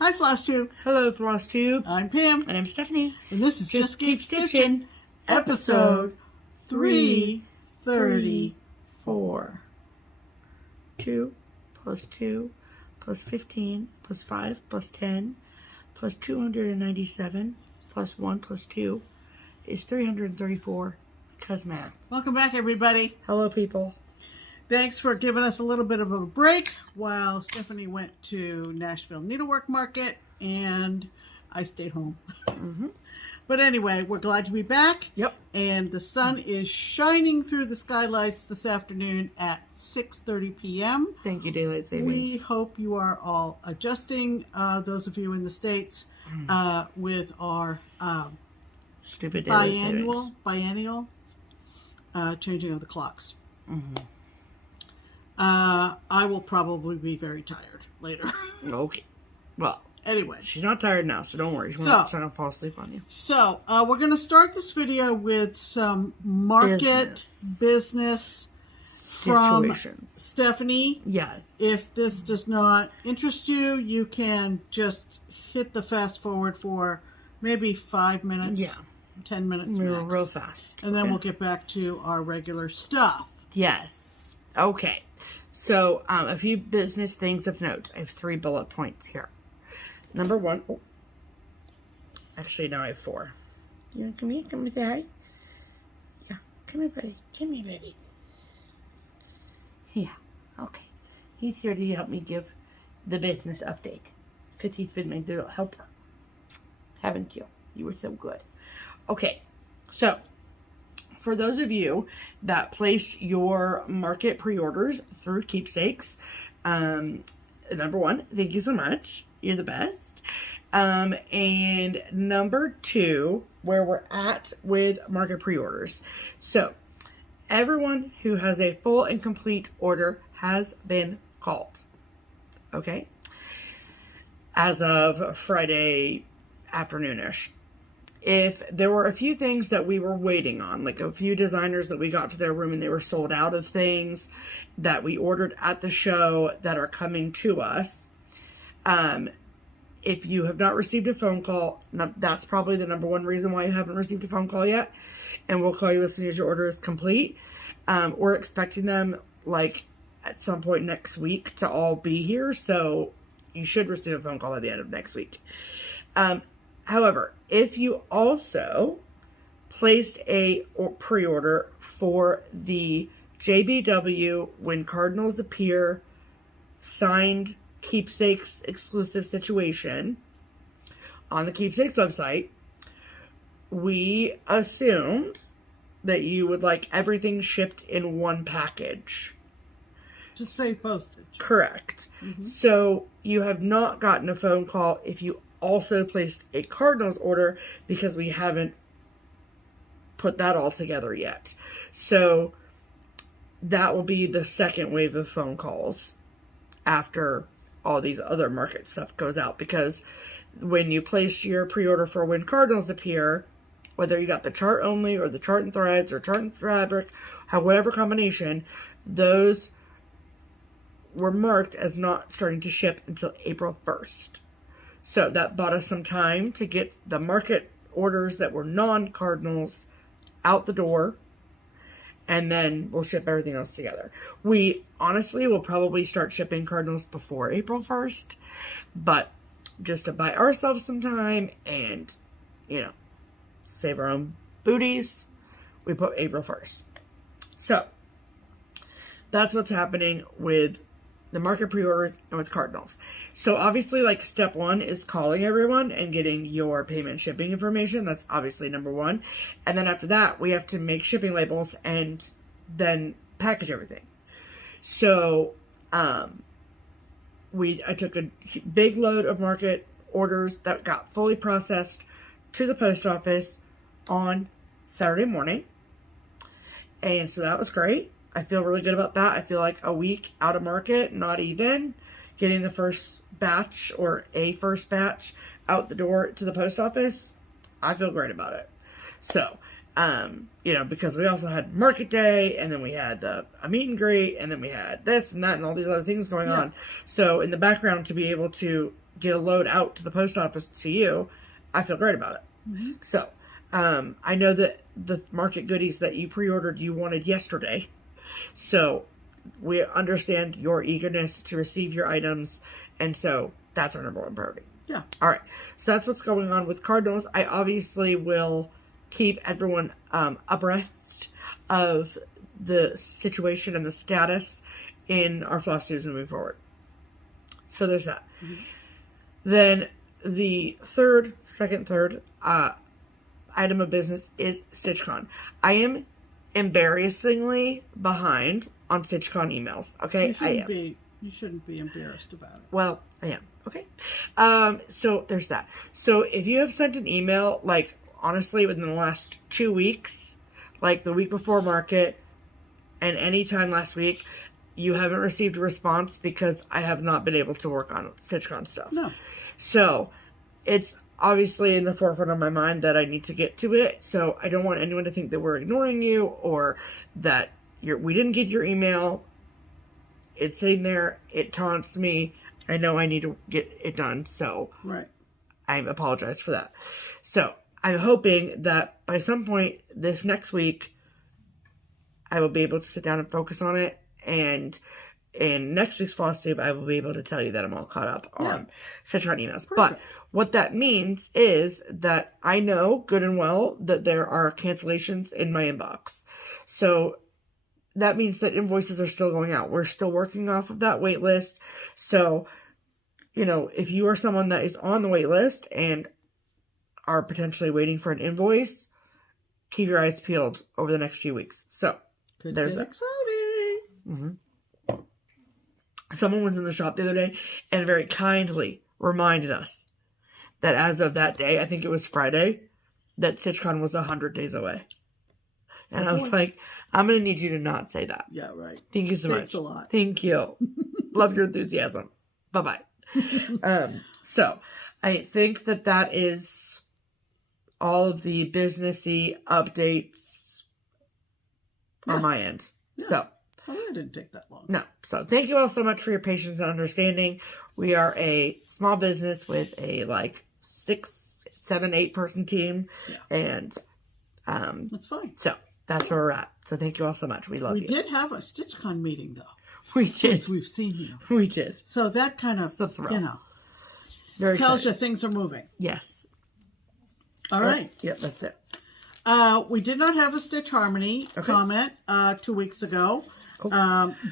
Hi, FlossTube. Hello, FlossTube. I'm Pam. And I'm Stephanie. And this is Just Keep Stitchin', episode 334. 2 plus 2 plus 15 plus 5 plus 10 plus 297 plus 1 plus 2 is 334 because math. Welcome back, everybody. Hello, people. Thanks for giving us a little bit of a break while Stephanie went to Nashville Needlework Market and I stayed home. But anyway, we're glad to be back. Yep. And the sun is shining through the skylights this afternoon at 6:30 p.m. Thank you, Daylight Savings. We hope you are all adjusting, those of you in the States, with our Stupid Daylight biennial changing of the clocks. I will probably be very tired later. Okay. Well, anyway. she's not tired now, so don't worry. She's not trying to fall asleep on you. So, we're going to start this video with some market business from Stephanie. Yes. If this does not interest you, you can just hit the fast forward for maybe 5 minutes. Yeah. 10 minutes max. Real fast. And then we'll get back to our regular stuff. Yes. Okay. So, a few business things of note. I have 3 bullet points here. Number 1. Oh. Actually, now I have 4. You want to come here? Come say hi? Yeah. Come here, buddy. Come here, babies. Yeah. Okay. He's here to help me give the business update. Because he's been my little helper. Haven't you? You were so good. Okay. So, for those of you that place your market pre-orders through Keepsakes, number 1, thank you so much. You're the best. And number 2, where we're at with market pre-orders. So, everyone who has a full and complete order has been called. Okay? As of Friday afternoonish. If there were a few things that we were waiting on, like a few designers that we got to their room and they were sold out of things that we ordered at the show that are coming to us, if you have not received a phone call, that's probably the number 1 reason why you haven't received a phone call yet. And we'll call you as soon as your order is complete. We're expecting them like at some point next week to all be here. So you should receive a phone call at the end of next week. However, if you also placed a pre-order for the JBW When Cardinals Appear signed Keepsakes exclusive situation on the Keepsakes website, we assumed that you would like everything shipped in one package. Just say postage. Correct. So you have not gotten a phone call if you also placed a Cardinals order because we haven't put that all together yet. So that will be the second wave of phone calls after all these other market stuff goes out, because when you place your pre-order for When Cardinals Appear, whether you got the chart only or the chart and threads or chart and fabric, however combination, those were marked as not starting to ship until April 1st. So that bought us some time to get the market orders that were non-Cardinals out the door. And then we'll ship everything else together. We honestly will probably start shipping Cardinals before April 1st. But just to buy ourselves some time and, save our own booties, we put April 1st. So that's what's happening with the market pre-orders and with Cardinals. So obviously, like, step 1 is calling everyone and getting your payment shipping information. That's obviously number 1. And then after that, we have to make shipping labels and then package everything. So I took a big load of market orders that got fully processed to the post office on Saturday morning. And so that was great. I feel really good about that. I feel like a week out of market, not even, getting the first batch or a first batch out the door to the post office, I feel great about it. So, because we also had market day, and then we had a meet and greet, and then we had this and that and all these other things going on. So in the background, to be able to get a load out to the post office to you, I feel great about it. Mm-hmm. So, I know that the market goodies that you pre-ordered, you wanted yesterday. So, we understand your eagerness to receive your items. And so, that's our number one priority. Yeah. All right. So, that's what's going on with Cardinals. I obviously will keep everyone abreast of the situation and the status in our FlossTubes moving forward. So, there's that. Mm-hmm. Then, the second third item of business is StitchCon. I am embarrassingly behind on StitchCon emails. Okay, you shouldn't be embarrassed about it. Well, I am. Okay, so there's that. So if you have sent an email, like honestly, within the last 2 weeks, like the week before market, and any time last week, you haven't received a response because I have not been able to work on StitchCon stuff. No. So, it's obviously in the forefront of my mind that I need to get to it. So, I don't want anyone to think that we're ignoring you or that we didn't get your email. It's sitting there. It taunts me. I know I need to get it done. So, right. I apologize for that. So, I'm hoping that by some point this next week, I will be able to sit down and focus on it. And in next week's FlossTube, I will be able to tell you that I'm all caught up on StitchCon emails. Perfect. But what that means is that I know good and well that there are cancellations in my inbox. So that means that invoices are still going out. We're still working off of that wait list. So, if you are someone that is on the wait list and are potentially waiting for an invoice, keep your eyes peeled over the next few weeks. So, there's that. Exciting. Mm-hmm. Someone was in the shop the other day and very kindly reminded us that as of that day, I think it was Friday, that StitchCon was 100 days away. And I was like, I'm going to need you to not say that. Yeah, right. Thank you so much. Thanks a lot. Thank you. Love your enthusiasm. Bye-bye. So, I think that is all of the businessy updates on my end. Yeah. So, it didn't take that long. No. So thank you all so much for your patience and understanding. We are a small business with a 6, 7, 8 person team. Yeah. And that's fine. So that's where we're at. So thank you all so much. We love you. We did have a StitchCon meeting though. We did. Since we've seen you. We did. So that kind of very tells excited. you things are moving. Yes. All right. Yep, that's it. We did not have a Stitch Harmony comment 2 weeks ago. Cool.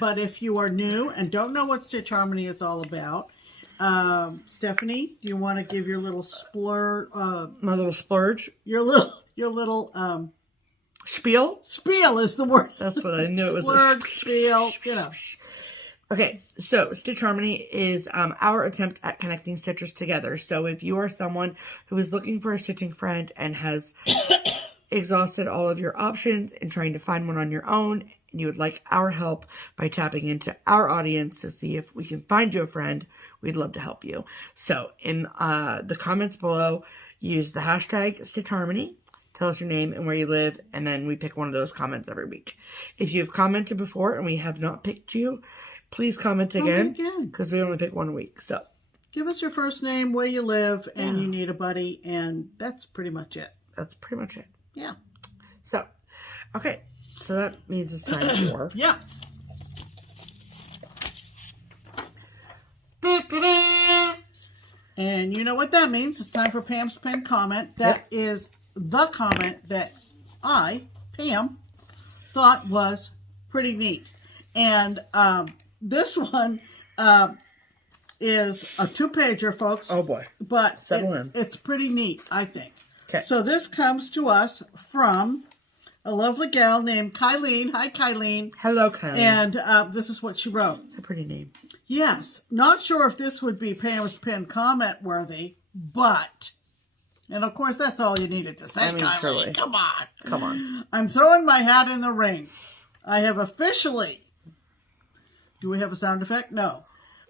But if you are new and don't know what Stitch Harmony is all about, Stephanie, do you want to give your little my little splurge? Your little spiel? Spiel is the word. That's what I knew it was. Splurge, spiel, Okay, so Stitch Harmony is our attempt at connecting stitchers together. So if you are someone who is looking for a stitching friend and has exhausted all of your options and trying to find one on your own, and you would like our help by tapping into our audience to see if we can find you a friend, we'd love to help you. So in the comments below, use the hashtag Stitch Harmony, tell us your name and where you live, and then we pick one of those comments every week. If you've commented before and we have not picked you, please comment again, because we only pick 1 week. So give us your first name, where you live, and you need a buddy, and that's pretty much it. That's pretty much it. Yeah. So, okay. So that means it's time for... Yeah. And you know what that means. It's time for Pam's Pen comment. That is the comment that I, Pam, thought was pretty neat. And this one is a 2-pager, folks. Oh, boy. But it's pretty neat, I think. Okay. So this comes to us from a lovely gal named Kylene. Hi, Kylene. Hello, Kylene. And this is what she wrote. It's a pretty name. Yes. Not sure if this would be Pam's Pen comment worthy, but... And of course, that's all you needed to say, Kylene. Truly. Come on. Come on. I'm throwing my hat in the ring. I have officially... Do we have a sound effect? No.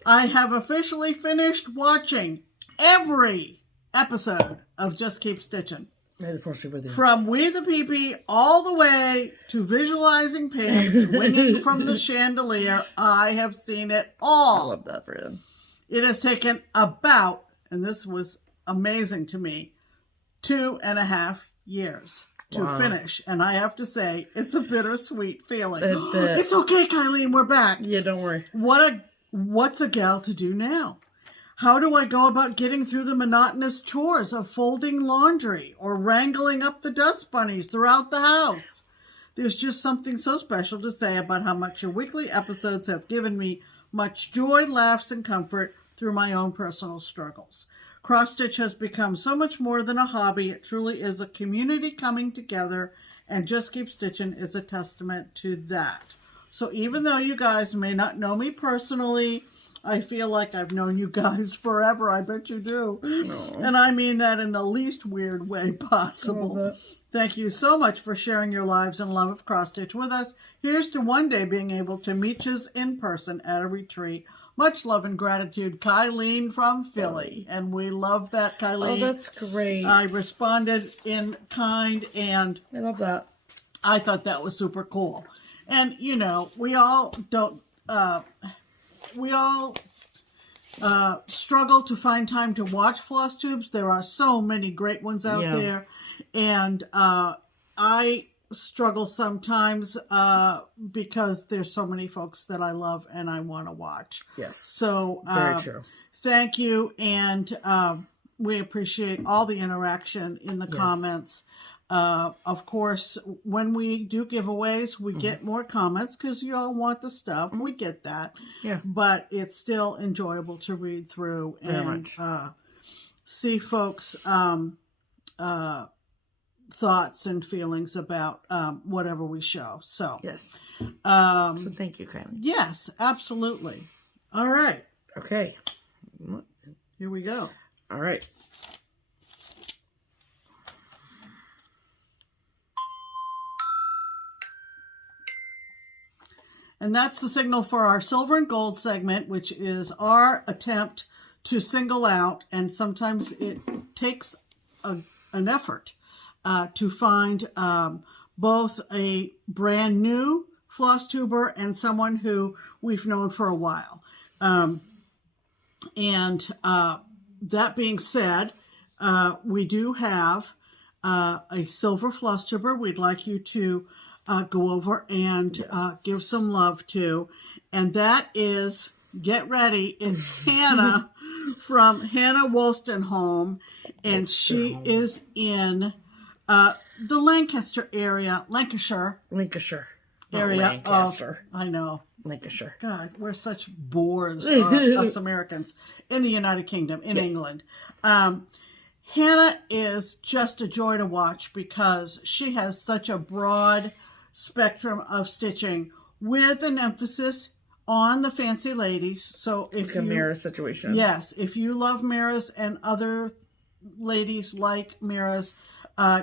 I have officially finished watching every episode of Just Keep Stitchin'. May the force be with you. From We the Pee-Pee all the way to visualizing Pam swinging from the chandelier. I have seen it all. I love that for him. It has taken about, and this was amazing to me, 2.5 years to finish. And I have to say, it's a bittersweet feeling. It's okay, Kylene, we're back. Yeah, don't worry. What's a gal to do now? How do I go about getting through the monotonous chores of folding laundry or wrangling up the dust bunnies throughout the house? There's just something so special to say about how much your weekly episodes have given me much joy, laughs, and comfort through my own personal struggles. Cross stitch has become so much more than a hobby. It truly is a community coming together, and Just Keep Stitchin' is a testament to that. So even though you guys may not know me personally, I feel like I've known you guys forever. I bet you do. Aww. And I mean that in the least weird way possible. Thank you so much for sharing your lives and love of cross stitch with us. Here's to one day being able to meet you in person at a retreat. Much love and gratitude, Kylene from Philly. And we love that, Kylene. Oh, that's great. I responded in kind, and I love that. I thought that was super cool. And, you know, we all struggle to find time to watch FlossTubes. There are so many great ones out there. And I struggle sometimes because there's so many folks that I love and I want to watch. Yes. So very true. Thank you. And we appreciate all the interaction in the comments. Of course, when we do giveaways, we get more comments because you all want the stuff. We get that. Yeah. But it's still enjoyable to read through and see folks' thoughts and feelings about whatever we show. So yes. So thank you, Kylie. Yes, absolutely. All right. Okay. Here we go. All right. And that's the signal for our silver and gold segment, which is our attempt to single out, and sometimes it takes an effort to find both a brand new FlossTuber and someone who we've known for a while. That being said, we do have a silver FlossTuber we'd like you to go over and give some love to. And that is, get ready, it's Hannah from Hannah Wolstenholme. And she is in the Lancashire area. Lancashire. Area Lancaster. I know. Lancashire. God, we're such bores, us Americans, in the United Kingdom, in England. Hannah is just a joy to watch because she has such a broad spectrum of stitching with an emphasis on the fancy ladies. So if like a Mira situation. Yes, if you love Mira's and other ladies like Mira's,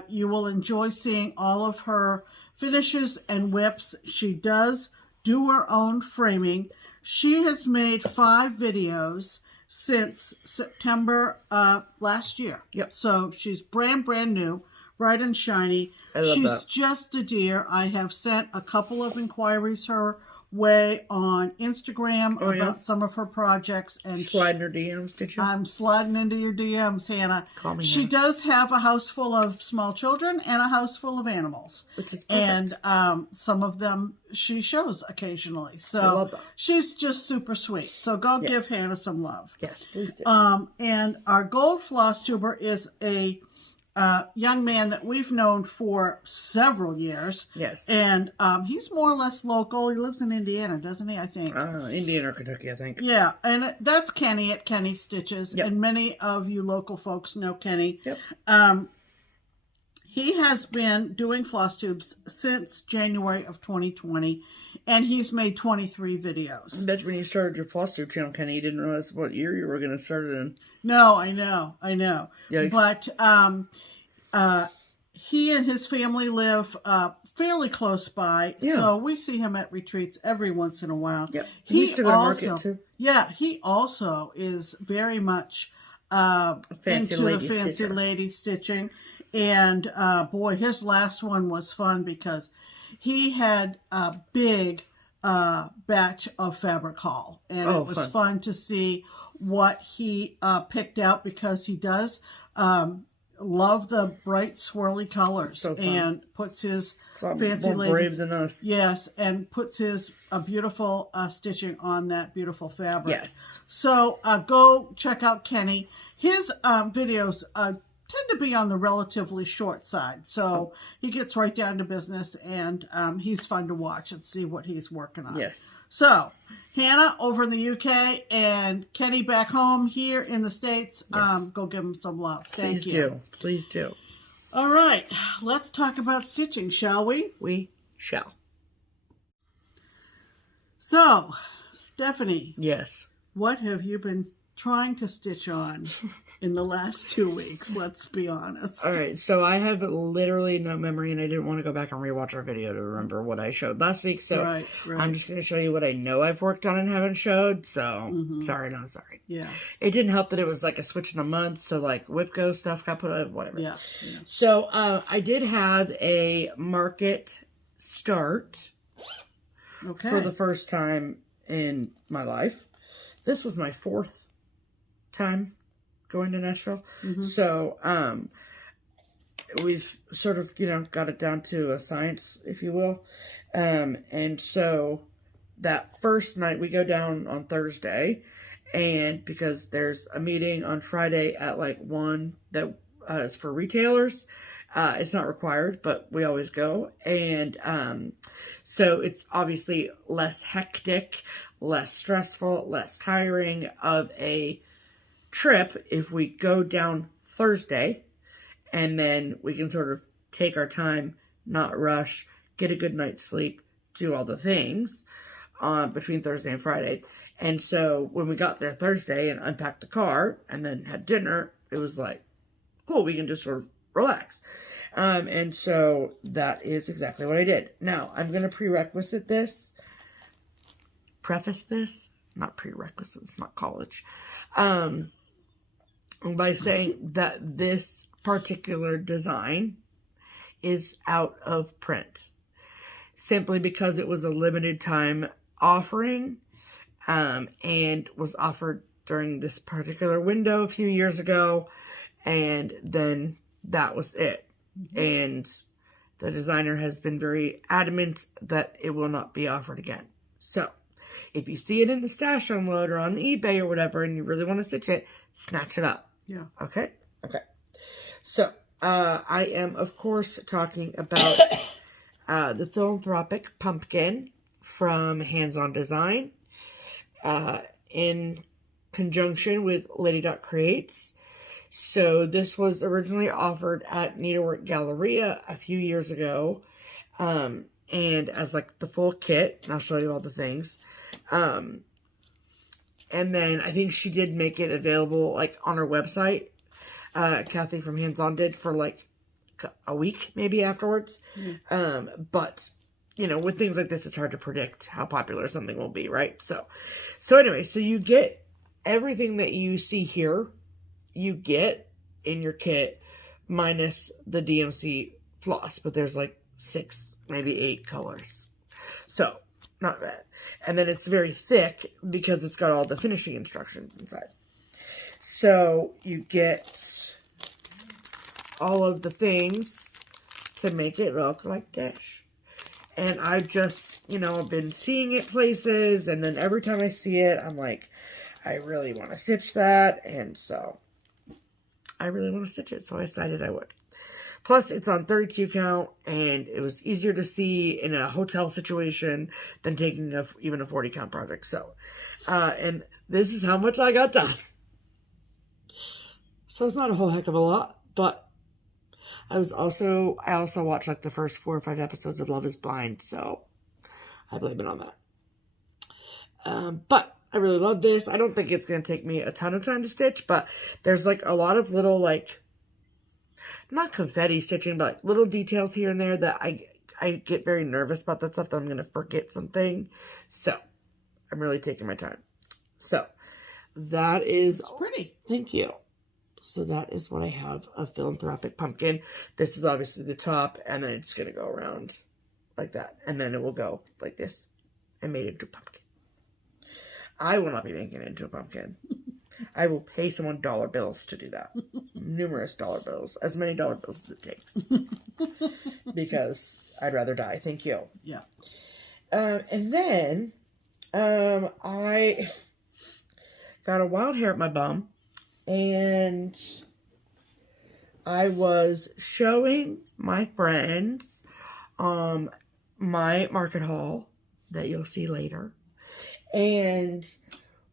you will enjoy seeing all of her finishes and whips. She does do her own framing. She has made 5 videos since September last year. Yep. So she's brand new, bright and shiny. She's just a dear. I have sent a couple of inquiries her way on Instagram about some of her projects, and sliding her DMs, did you? I'm sliding into your DMs, Hannah. Call me she Hannah. Does have a house full of small children and a house full of animals, which is perfect. And some of them she shows occasionally. So she's just super sweet. So go give Hannah some love. Yes, please do. And our gold FlossTuber is a young man that we've known for several years. Yes. And he's more or less local. He lives in Indiana, doesn't he, I think? Indiana or Kentucky, I think. Yeah, and that's Kenny at Kenny Stitches. Yep. And many of you local folks know Kenny. Yep. He has been doing FlossTubes since January of 2020, and he's made 23 videos. I bet when you started your FlossTube channel, Kenny, you didn't realize what year you were going to start it in. No, I know. Yikes. But he and his family live fairly close by, so we see him at retreats every once in a while. Yep. He used to go to market too. Yeah, he also is very much into the fancy lady stitching. And boy, his last one was fun because he had a big batch of fabric haul, and it was fun to see what he picked out, because he does love the bright swirly colors, So fun. And puts his Some fancy more ladies, brave than us. yes, and puts his beautiful stitching on that beautiful fabric. Yes. So go check out Kenny. His videos tend to be on the relatively short side, so he gets right down to business, and he's fun to watch and see what he's working on. Yes. So Hannah over in the UK and Kenny back home here in the States, go give them some love. Thank you. Please do. All right, let's talk about stitching, shall we? We shall. So, Stephanie, Yes. what have you been trying to stitch on in the last 2 weeks? Let's be honest. All right, so I have literally no memory, and I didn't want to go back and rewatch our video to remember what I showed last week. So Right. I'm just going to show you what I know I've worked on and haven't showed. So sorry, no sorry. Yeah. It didn't help that it was like a switch in a month, so like Whipco stuff got put up, whatever. Yeah. So I did have a market start Okay. for the first time in my life. This was my 4th time going to Nashville. So we've sort of, got it down to a science, if you will. And so that first night we go down on Thursday, and because there's a meeting on Friday at like 1 that is for retailers. It's not required, but we always go. And so it's obviously less hectic, less stressful, less tiring of a trip if we go down Thursday, and then we can sort of take our time, not rush, get a good night's sleep, do all the things between Thursday and Friday. And so when we got there Thursday and unpacked the car and then had dinner, it was like, cool, we can just sort of relax. And so that is exactly what I did. Now, I'm going to preface this, not prerequisite, it's not college, by saying that this particular design is out of print, simply because it was a limited time offering, and was offered during this particular window a few years ago, and then that was it. And the designer has been very adamant that it will not be offered again. So if you see it in the stash unload or on the eBay or whatever, and you really want to stitch it, snatch it up. Yeah. Okay. So I am, of course, talking about the philanthropic pumpkin from Hands On Design, in conjunction with Lady Dot Creates. So this was originally offered at Needlework Galleria a few years ago, and as like the full kit, and I'll show you all the things. And then I think she did make it available like on her website. Kathy from Hands On did for like a week maybe afterwards. But with things like this, it's hard to predict how popular something will be, right? So anyway, so you get everything that you see here, you get in your kit minus the DMC floss, but there's like 6, maybe 8 colors. So not bad. And then it's very thick because it's got all the finishing instructions inside. So you get all of the things to make it look like this. And I've just, been seeing it places, and then every time I see it, I'm like, I really want to stitch that, and so I really want to stitch it, so I decided I would. Plus, it's on 32 count, and it was easier to see in a hotel situation than taking even a 40 count project. So, and this is how much I got done. So it's not a whole heck of a lot, but I also watched like the first 4 or 5 episodes of Love is Blind, so I blame it on that. But I really love this. I don't think it's going to take me a ton of time to stitch, but there's like a lot of little like, not confetti stitching, but like little details here and there that I get very nervous about that stuff, that I'm going to forget something. So I'm really taking my time. So that is pretty. Thank you. So that is what I have, a philanthropic pumpkin. This is obviously the top, and then it's going to go around like that. And then it will go like this and made it into a pumpkin. I will not be making it into a pumpkin. I will pay someone dollar bills to do that. Numerous dollar bills. As many dollar bills as it takes. Because I'd rather die. Thank you. Yeah. And then I got a wild hair at my bum. And I was showing my friends my market haul that you'll see later. And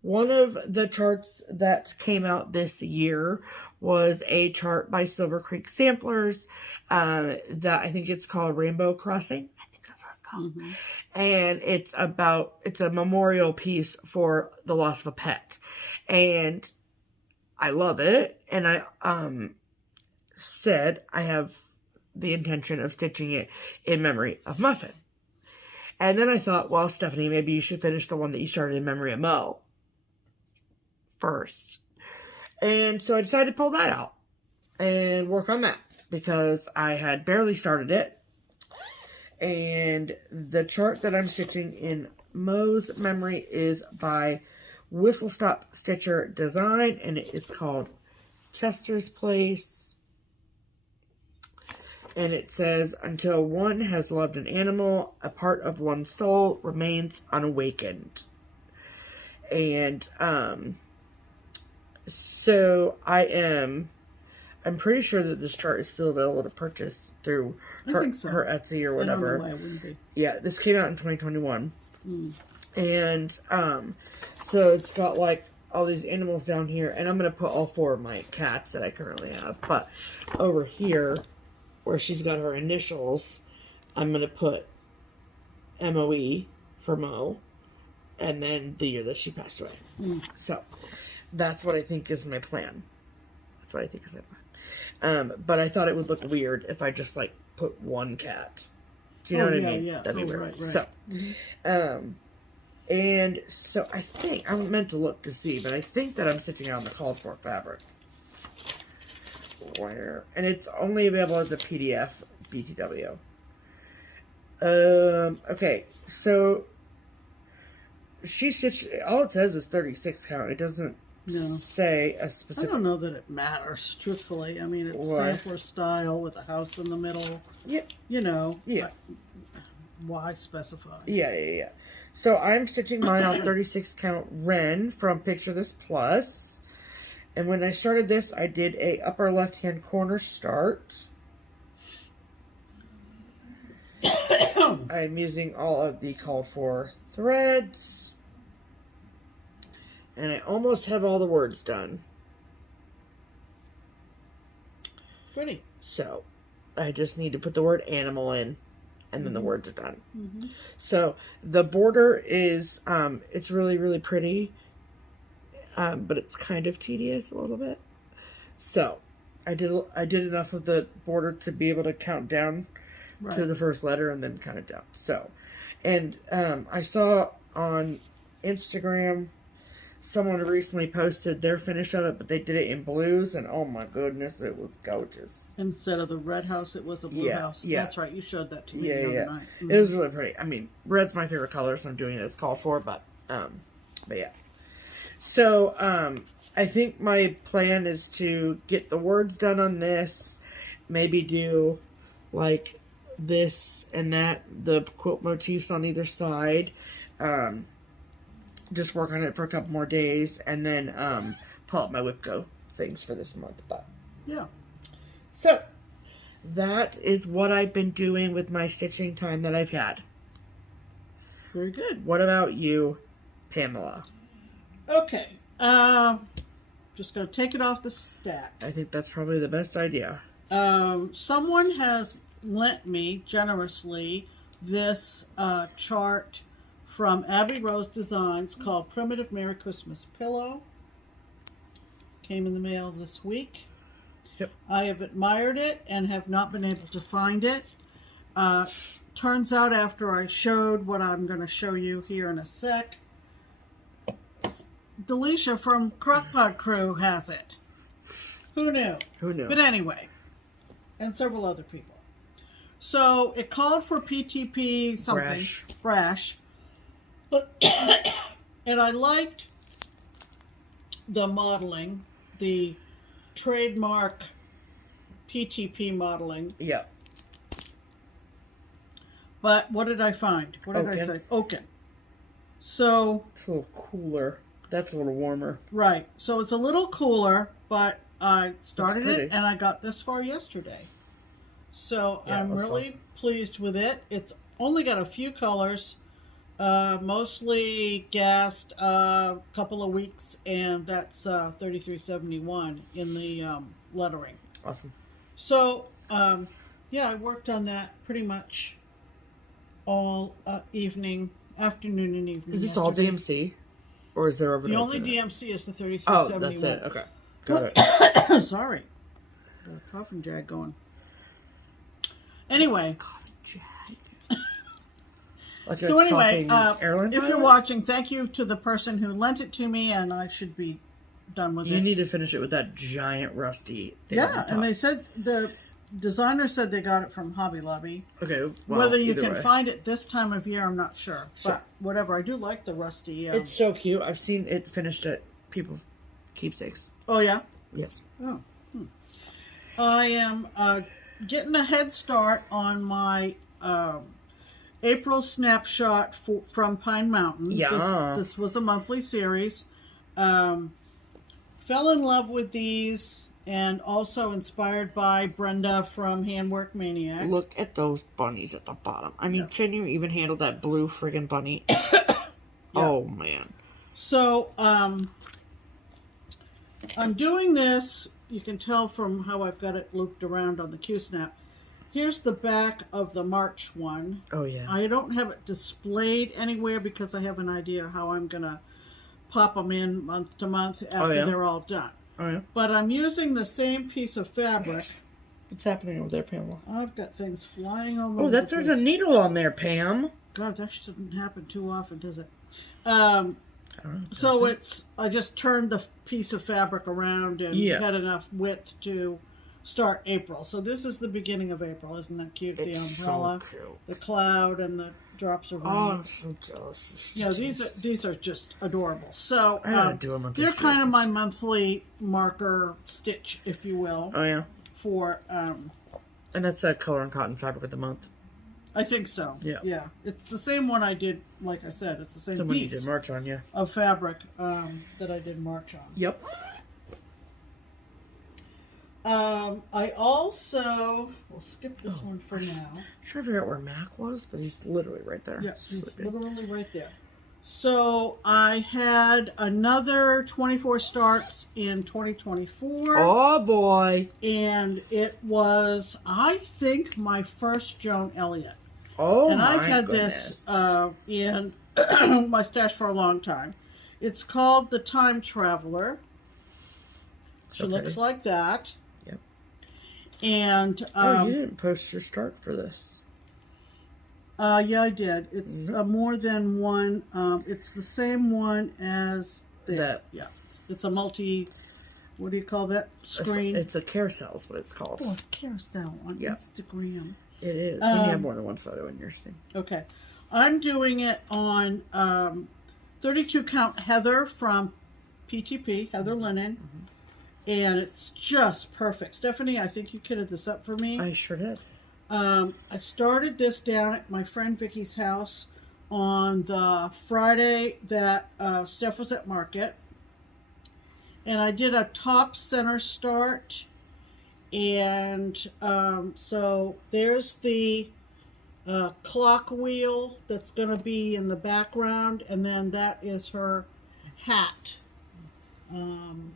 one of the charts that came out this year was a chart by Silver Creek Samplers that I think it's called Rainbow Crossing. I think that's what it's called. Mm-hmm. And it's a memorial piece for the loss of a pet. And I love it. And I said I have the intention of stitching it in memory of Muffin. And then I thought, well, Stephanie, maybe you should finish the one that you started in memory of Mo first. And so I decided to pull that out and work on that because I had barely started it. And the chart that I'm stitching in Mo's memory is by Whistle Stop Stitcher Design, and it is called Chester's Place. And it says, until one has loved an animal, a part of one's soul remains unawakened. And, so I'm pretty sure that this chart is still available to purchase through her Etsy or whatever. I don't know why it wouldn't be. Yeah, this came out in 2021. And, so it's got like all these animals down here, and I'm going to put all 4 of my cats that I currently have. But over here, where she's got her initials, I'm going to put MOE for Mo, and then the year that she passed away. So, that's what I think is my plan. That's what I think is my plan. But I thought it would look weird if I just, like, put one cat. Do you know what I mean? Yeah. That'd be weird. Right. So, and so I think, I meant to look to see, but I think that I'm stitching out on the called for fabric. And it's only available as a PDF BTW. Okay, so she stitched, all it says is 36 count. It doesn't say a specific. I don't know that it matters, truthfully. I mean, it's sampler style with a house in the middle. Yeah. You know. Yeah. Why specify? Yeah. So I'm stitching mine on 36 count Ren from Picture This Plus. And when I started this, I did a upper left-hand corner start. I'm using all of the called for threads. And I almost have all the words done. Pretty. So, I just need to put the word animal in, and then the words are done. So, the border is, it's really, really pretty. But it's kind of tedious a little bit. So, I did enough of the border to be able to count down to the first letter and then count it down. So, and I saw on Instagram someone recently posted their finish of it, but they did it in blues, and oh my goodness, it was gorgeous. Instead of the red house, it was a blue house. Yeah. That's right. You showed that to me the other night. It was really pretty. I mean, red's my favorite color, so I'm doing it as called for, but yeah. So, I think my plan is to get the words done on this, maybe do, like, this and that, the quilt motifs on either side, just work on it for a couple more days, and then, pull up my Whipco things for this month, but. Yeah. So, that is what I've been doing with my stitching time that I've had. Very good. What about you, Pamela? Okay, just going to take it off the stack. I think that's probably the best idea. Someone has lent me generously this chart from Abby Rose Designs called Primitive Merry Christmas Pillow. Came in the mail this week. Yep. I have admired it and have not been able to find it. Turns out after I showed what I'm going to show you here in a sec, Delisha from Crockpot Crew has it. Who knew? Who knew? But anyway, and several other people. So it called for PTP something. Brash. And I liked the modeling, the trademark PTP modeling. Yeah. But what did I find? What did I say? Oaken. So it's a little cooler. That's a little warmer. Right. So it's a little cooler, but I started it, and I got this far yesterday. So yeah, I'm really awesome. pleased with it. It's only got a few colors, mostly gassed, a couple of weeks, and that's $33.71 in the lettering. Awesome. So, yeah, I worked on that pretty much all afternoon and evening. Is this all DMC? Or is there over The only DMC is the $33.71. Oh, that's it. Okay. Got it. Sorry. Got a coughing jag going. Anyway. Coughing jag. Like So anyway, airline if you're watching, thank you to the person who lent it to me, and I should be done with it. You need to finish it with that giant rusty thing. Yeah, and they said, the designer said they got it from Hobby Lobby. Okay, well, whether you can way. find it this time of year, I'm not sure. But whatever, I do like the rusty. It's so cute. I've seen it finished at People Keepsakes. Oh, yeah? Yes. Oh. I am getting a head start on my April snapshot from Pine Mountain. Yeah. This was a monthly series. Fell in love with these, and also inspired by Brenda from Handwork Maniac. Look at those bunnies at the bottom. I mean, can you even handle that blue friggin' bunny? Oh, man. So, I'm doing this. You can tell from how I've got it looped around on the Q-snap. Here's the back of the March one. Oh, yeah. I don't have it displayed anywhere because I have an idea how I'm going to pop them in month to month after they're all done. Oh, yeah. But I'm using the same piece of fabric. What's happening over there, Pamela? I've got things flying all over. Oh, there's a needle on there, Pam. God, that shouldn't happen too often, does it? So I just turned the piece of fabric around and had enough width to start April. So this is the beginning of April. Isn't that cute? It's the umbrella, so cute. the cloud, and the drops of rain. Oh, I'm so jealous. Yeah, these are just adorable. So I gotta do a monthly they're kind of series. my monthly marker stitch, if you will. Oh, yeah. For and that's a color and cotton fabric of the month. I think so. Yeah. Yeah. It's the same one I did, like I said, it's the same Someone you piece did March on, yeah. of fabric that I did March on. Yep. I also, we'll skip this one for now. Trying to figure out where Mac was, but he's literally right there. Yeah, he's literally right there. So I had another 24 starts in 2024. Oh boy. And it was, I think, my first Joan Elliott. Oh, and I've my had goodness. this in my stash for a long time. It's called The Time Traveler. She looks like that. Yep. And oh, you didn't post your start for this. Yeah, I did. It's more than one. It's the same one as that. Yeah, it's a multi. What do you call that screen? It's a carousel, is what it's called. Oh, it's carousel on Instagram. It is when you have more than one photo in your thing. Okay, I'm doing it on 32 count Heather from PTP, Heather Linen, and it's just perfect. Stephanie, I think you kitted this up for me. I sure did. I started this down at my friend Vicky's house on the Friday that Steph was at market. And I did a top center start. And so there's the clock wheel that's going to be in the background. And then that is her hat. And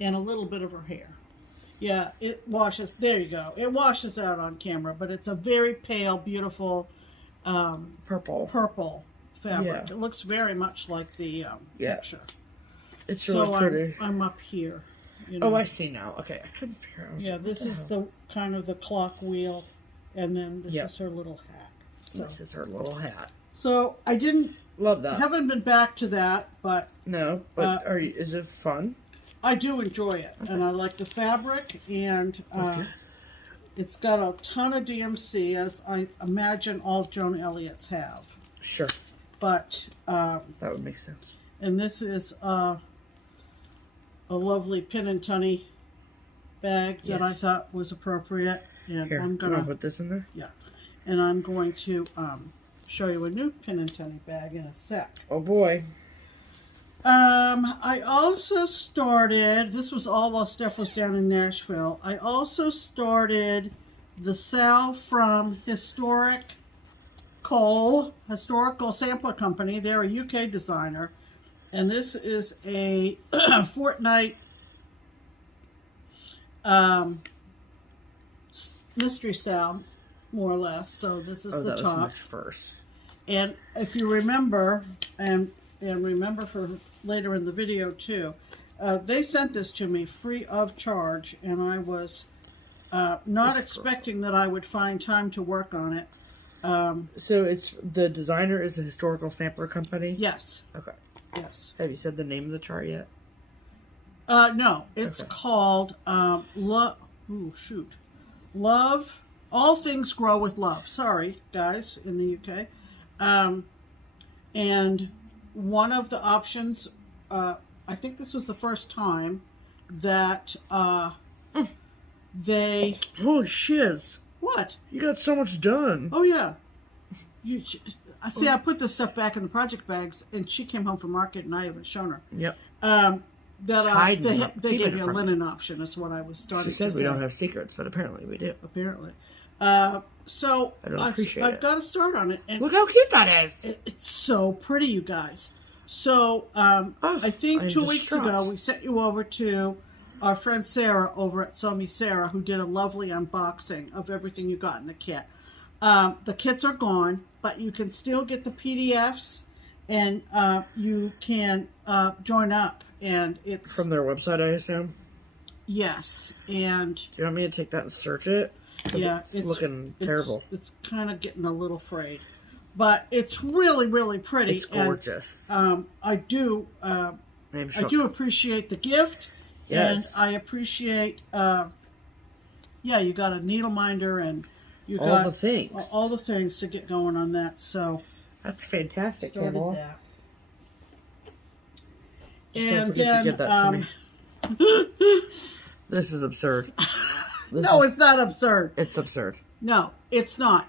a little bit of her hair. Yeah, it washes. There you go. It washes out on camera, but it's a very pale, beautiful purple fabric. Yeah. It looks very much like the picture. It's really pretty. I'm up here. You know. Oh, I see now. Okay, I couldn't figure out. Yeah, this is the kind of the clock wheel, and then this is her little hat. So. This is her little hat. So I didn't love that. Haven't been back to that, but no. But is it fun? I do enjoy it, and I like the fabric, and it's got a ton of DMC, as I imagine all Joan Elliott's have. Sure. But that would make sense. And this is a lovely pin and tunny bag that I Yes. thought was appropriate. And Here, I'm I'm gonna gonna put this in there. yeah, and I'm going to show you a new pin and tunny bag in a sec. Oh boy. I also started, this was all while Steph was down in Nashville, I also started the sale from Historical Sampler Company. They're a UK designer. And this is a fortnight mystery sale, more or less. So this is the that top. was March 1st. And if you remember, and remember for later in the video too, they sent this to me free of charge, and I was not expecting that I would find time to work on it. So it's the designer is a Historical Sampler Company? Yes. Okay. Yes. Have you said the name of the chart yet? No, it's called Love. All Things Grow with Love. Sorry, guys, in the UK. And one of the options, I think this was the first time that they... Holy shiz. What? You got so much done. Oh, yeah. I see, I put this stuff back in the project bags, and she came home from market, and I haven't shown her. Yep. They gave you a linen option. That's what I was starting to say. She said we don't have secrets, but apparently we do. Apparently. So I don't appreciate I've it. got to start on it. And Look how cute that is. it's so pretty, you guys. So I think 2 weeks ago we sent you over to our friend Sarah over at Sew Me Sarah, who did a lovely unboxing of everything you got in the kit. The kits are gone, but you can still get the PDFs, and you can join up. And it's From their website, I assume? Yes. And Do you want me to take that and search it? yeah, it's looking terrible. It's kind of getting a little frayed. But it's really, really pretty. It's gorgeous. And, I do appreciate the gift. Yes. And I appreciate, you got a needle minder, and you all got the things. all the things to get going on that. So That's fantastic, started Campbell. that. Just don't And forget to then, give that to me. This is absurd. it's not absurd. It's absurd. No, it's not.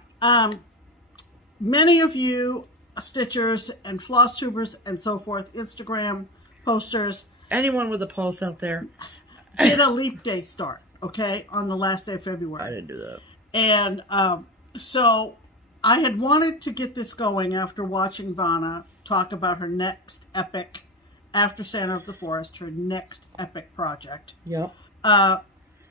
Many of you stitchers and floss tubers and so forth, Instagram posters, Anyone with a pulse out there? did a leap day start, okay, on the last day of February. I didn't do that. And so I had wanted to get this going after watching Vanna talk about her next epic, after Santa of the Forest, her next epic project. Yep.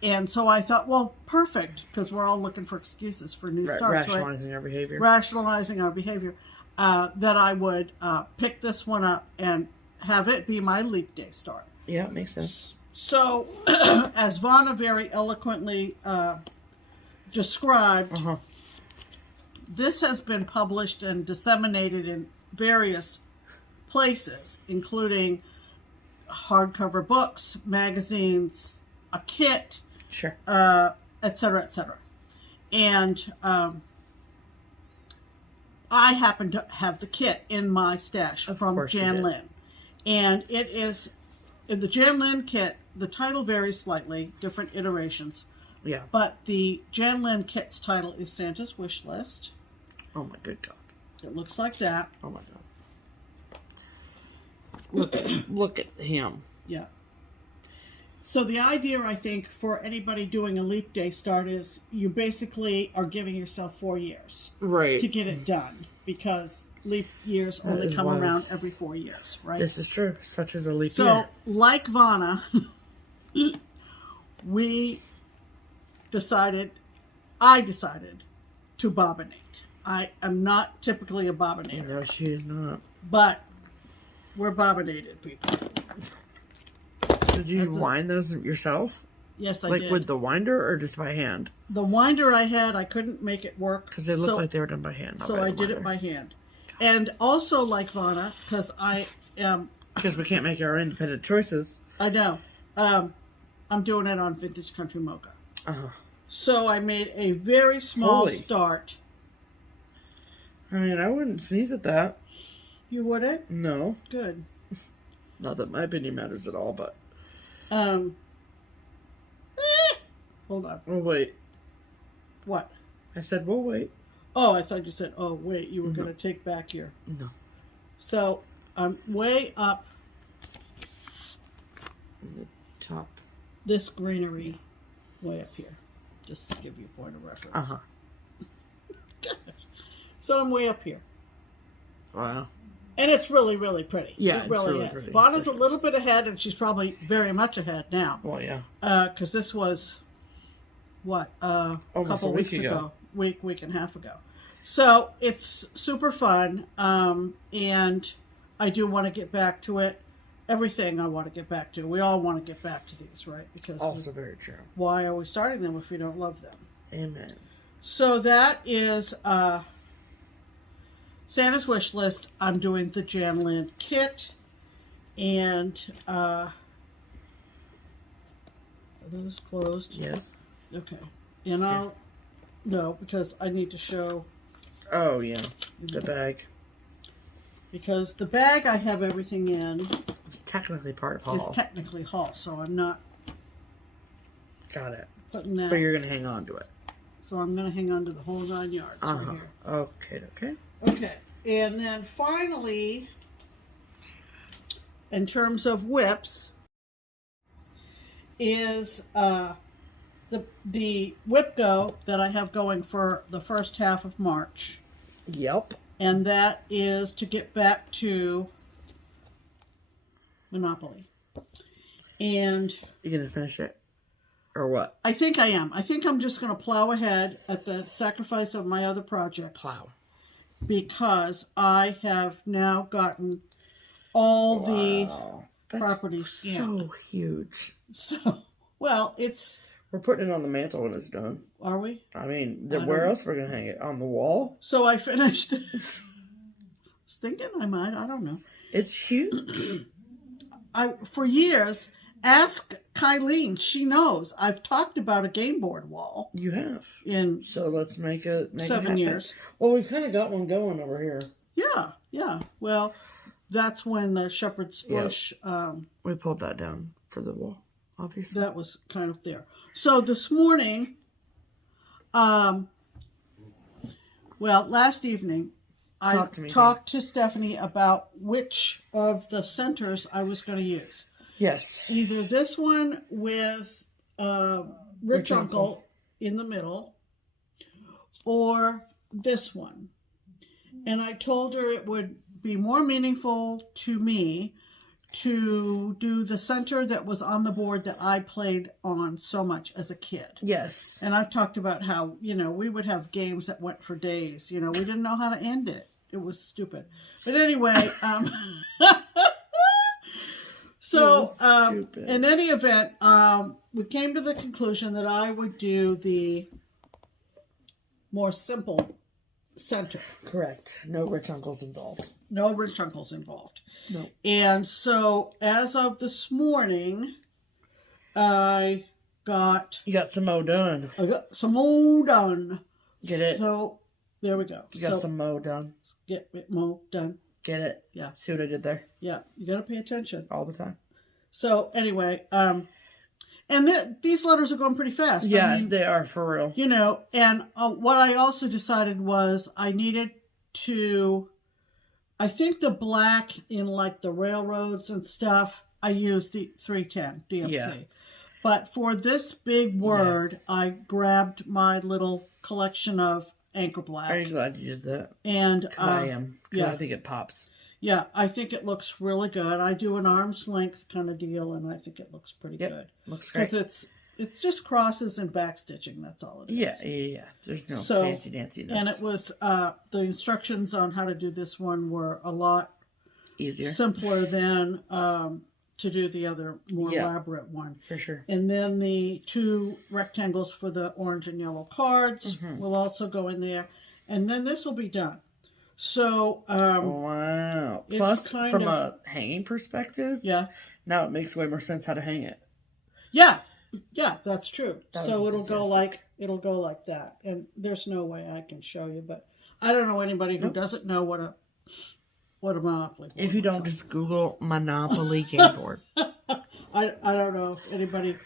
And so I thought, well, perfect, because we're all looking for excuses for new starts, right? Rationalizing our behavior. Rationalizing our behavior, that I would pick this one up and have it be my leap day start. Yeah, it makes sense. So, as Vanna very eloquently described, this has been published and disseminated in various places, including hardcover books, magazines, a kit, Sure. et cetera, et cetera. And I happen to have the kit in my stash from Jan Lynn. And it is, in the Jan Lynn kit, the title varies slightly, different iterations. Yeah. But the Jan Lynn kit's title is Santa's Wish List. Oh my good God. It looks like that. Oh my God. Look at him. Yeah. So the idea, I think, for anybody doing a leap day start is you basically are giving yourself 4 years Right. to get it done, because leap years only come around every 4 years, right? This is true. Such as a leap year. So, like Vanna, I decided to bobbinate. I am not typically a bobbinator. No, she is not. But we're bobbinated people. Did you wind those yourself? Yes, I did. Like with the winder or just by hand? The winder I had, I couldn't make it work. Because they look like they were done by hand. So I did it by hand. And also like Vanna, because I am... Because we can't make our independent choices. I know. I'm doing it on Vintage Country Mocha. So I made a very small start. I mean, I wouldn't sneeze at that. You wouldn't? No. Good. Not that my opinion matters at all, but... Hold on. We'll wait. What? I said we'll wait. Oh, I thought you said, oh, wait, you were going to take back your... No. So, I'm way up The top. this greenery, way up here. Just to give you a point of reference. Uh-huh. So, I'm way up here. Wow. And it's really, really pretty. Yeah, it it's really really is. pretty. Bonna's a little bit ahead, and she's probably very much ahead now. Well, yeah. Because this was, what, a Almost couple a week weeks ago. ago. Week and a half ago. So it's super fun, and I do want to get back to it. Everything I want to get back to. We all want to get back to these, right? Because Also very true. why are we starting them if we don't love them? Amen. So that is Santa's wish list. I'm doing the Janland kit, and are those closed? Yes. Okay, and I'll no, because I need to show. Oh, yeah. The bag. Because the bag I have everything in It's technically part of haul. is technically haul, so I'm not Got it. putting that. But you're going to hang on to it. So I'm going to hang on to the whole 9 yards right here. Okay, okay. Okay, and then finally, in terms of whips, is the whip go that I have going for the first half of March. Yep. And that is to get back to Monopoly. And You going to finish it? Or what? I think I am. I think I'm just going to plow ahead at the sacrifice of my other projects. Plow. Because I have now gotten all the properties. So huge. So, well, it's... We're putting it on the mantle when it's done. Are we? I mean, where else we're going to hang it? On the wall? So I finished... I was thinking I might. I don't know. It's huge. For years, ask Kylene. She knows. I've talked about a game board wall. You have. In So let's make it 7 years. Well, we've kind of got one going over here. Yeah. Well, that's when the shepherd's bush... We pulled that down for the wall, obviously. That was kind of there. So this morning, last evening, I talked to Stephanie about which of the centers I was going to use. Yes. Either this one with Rich Uncle in the middle, or this one. And I told her it would be more meaningful to me to do the center that was on the board that I played on so much as a kid. Yes. And I've talked about how, we would have games that went for days. We didn't know how to end it. It was stupid. But anyway, so in any event, we came to the conclusion that I would do the more simple center. Correct. No rich uncles involved. No rich uncles involved. No. And so, as of this morning, I got... You got some more done. I got some more done. Get it? So, there we go. You got some more done. Get it more done. Get it? Yeah. See what I did there? Yeah. You got to pay attention. All the time. So, anyway, and these letters are going pretty fast. Yeah, I mean, they are, for real. And what I also decided was I needed to... I think the black in like the railroads and stuff, I used the 310 DMC. Yeah. But for this big word, I grabbed my little collection of Anchor Black. I'm glad you did that. And I am. Yeah. I think it pops. Yeah, I think it looks really good. I do an arm's length kind of deal, and I think it looks pretty good. Looks great. Because it's just crosses and back stitching. That's all it is. Yeah. There's no fancy dancy. And it was the instructions on how to do this one were a lot easier, simpler than to do the other more elaborate one. For sure. And then the 2 rectangles for the orange and yellow cards will also go in there, and then this will be done. So wow. Plus, from a hanging perspective, now it makes way more sense how to hang it. Yeah, that's true. So it'll go like that, and there's no way I can show you, but I don't know anybody who doesn't know what a Monopoly board if you don't, just Google Monopoly game board. I I don't know if anybody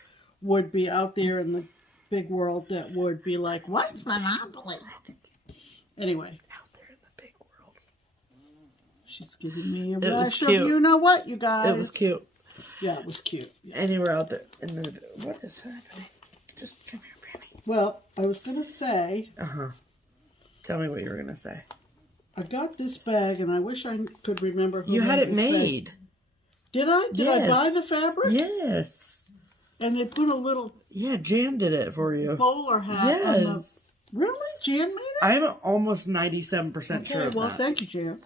would be out there in the big world that would be like, what's Monopoly? Anyway. Out there in the big world. She's giving me a It was rush of cute. you know what, you guys. It was cute. Yeah, it was cute. Yeah. Anywhere out there in the... What is happening? Just come here, baby. Well, I was going to say... Uh-huh. Tell me what you were going to say. I got this bag, and I wish I could remember who You had it this bag. made. Did I? Did I buy the fabric? Yes. And they put a little Yeah, Jan did it for you. bowler hat on the... Yes. Really? Jan made it? I'm almost 97% sure of well, that. thank you, Jan.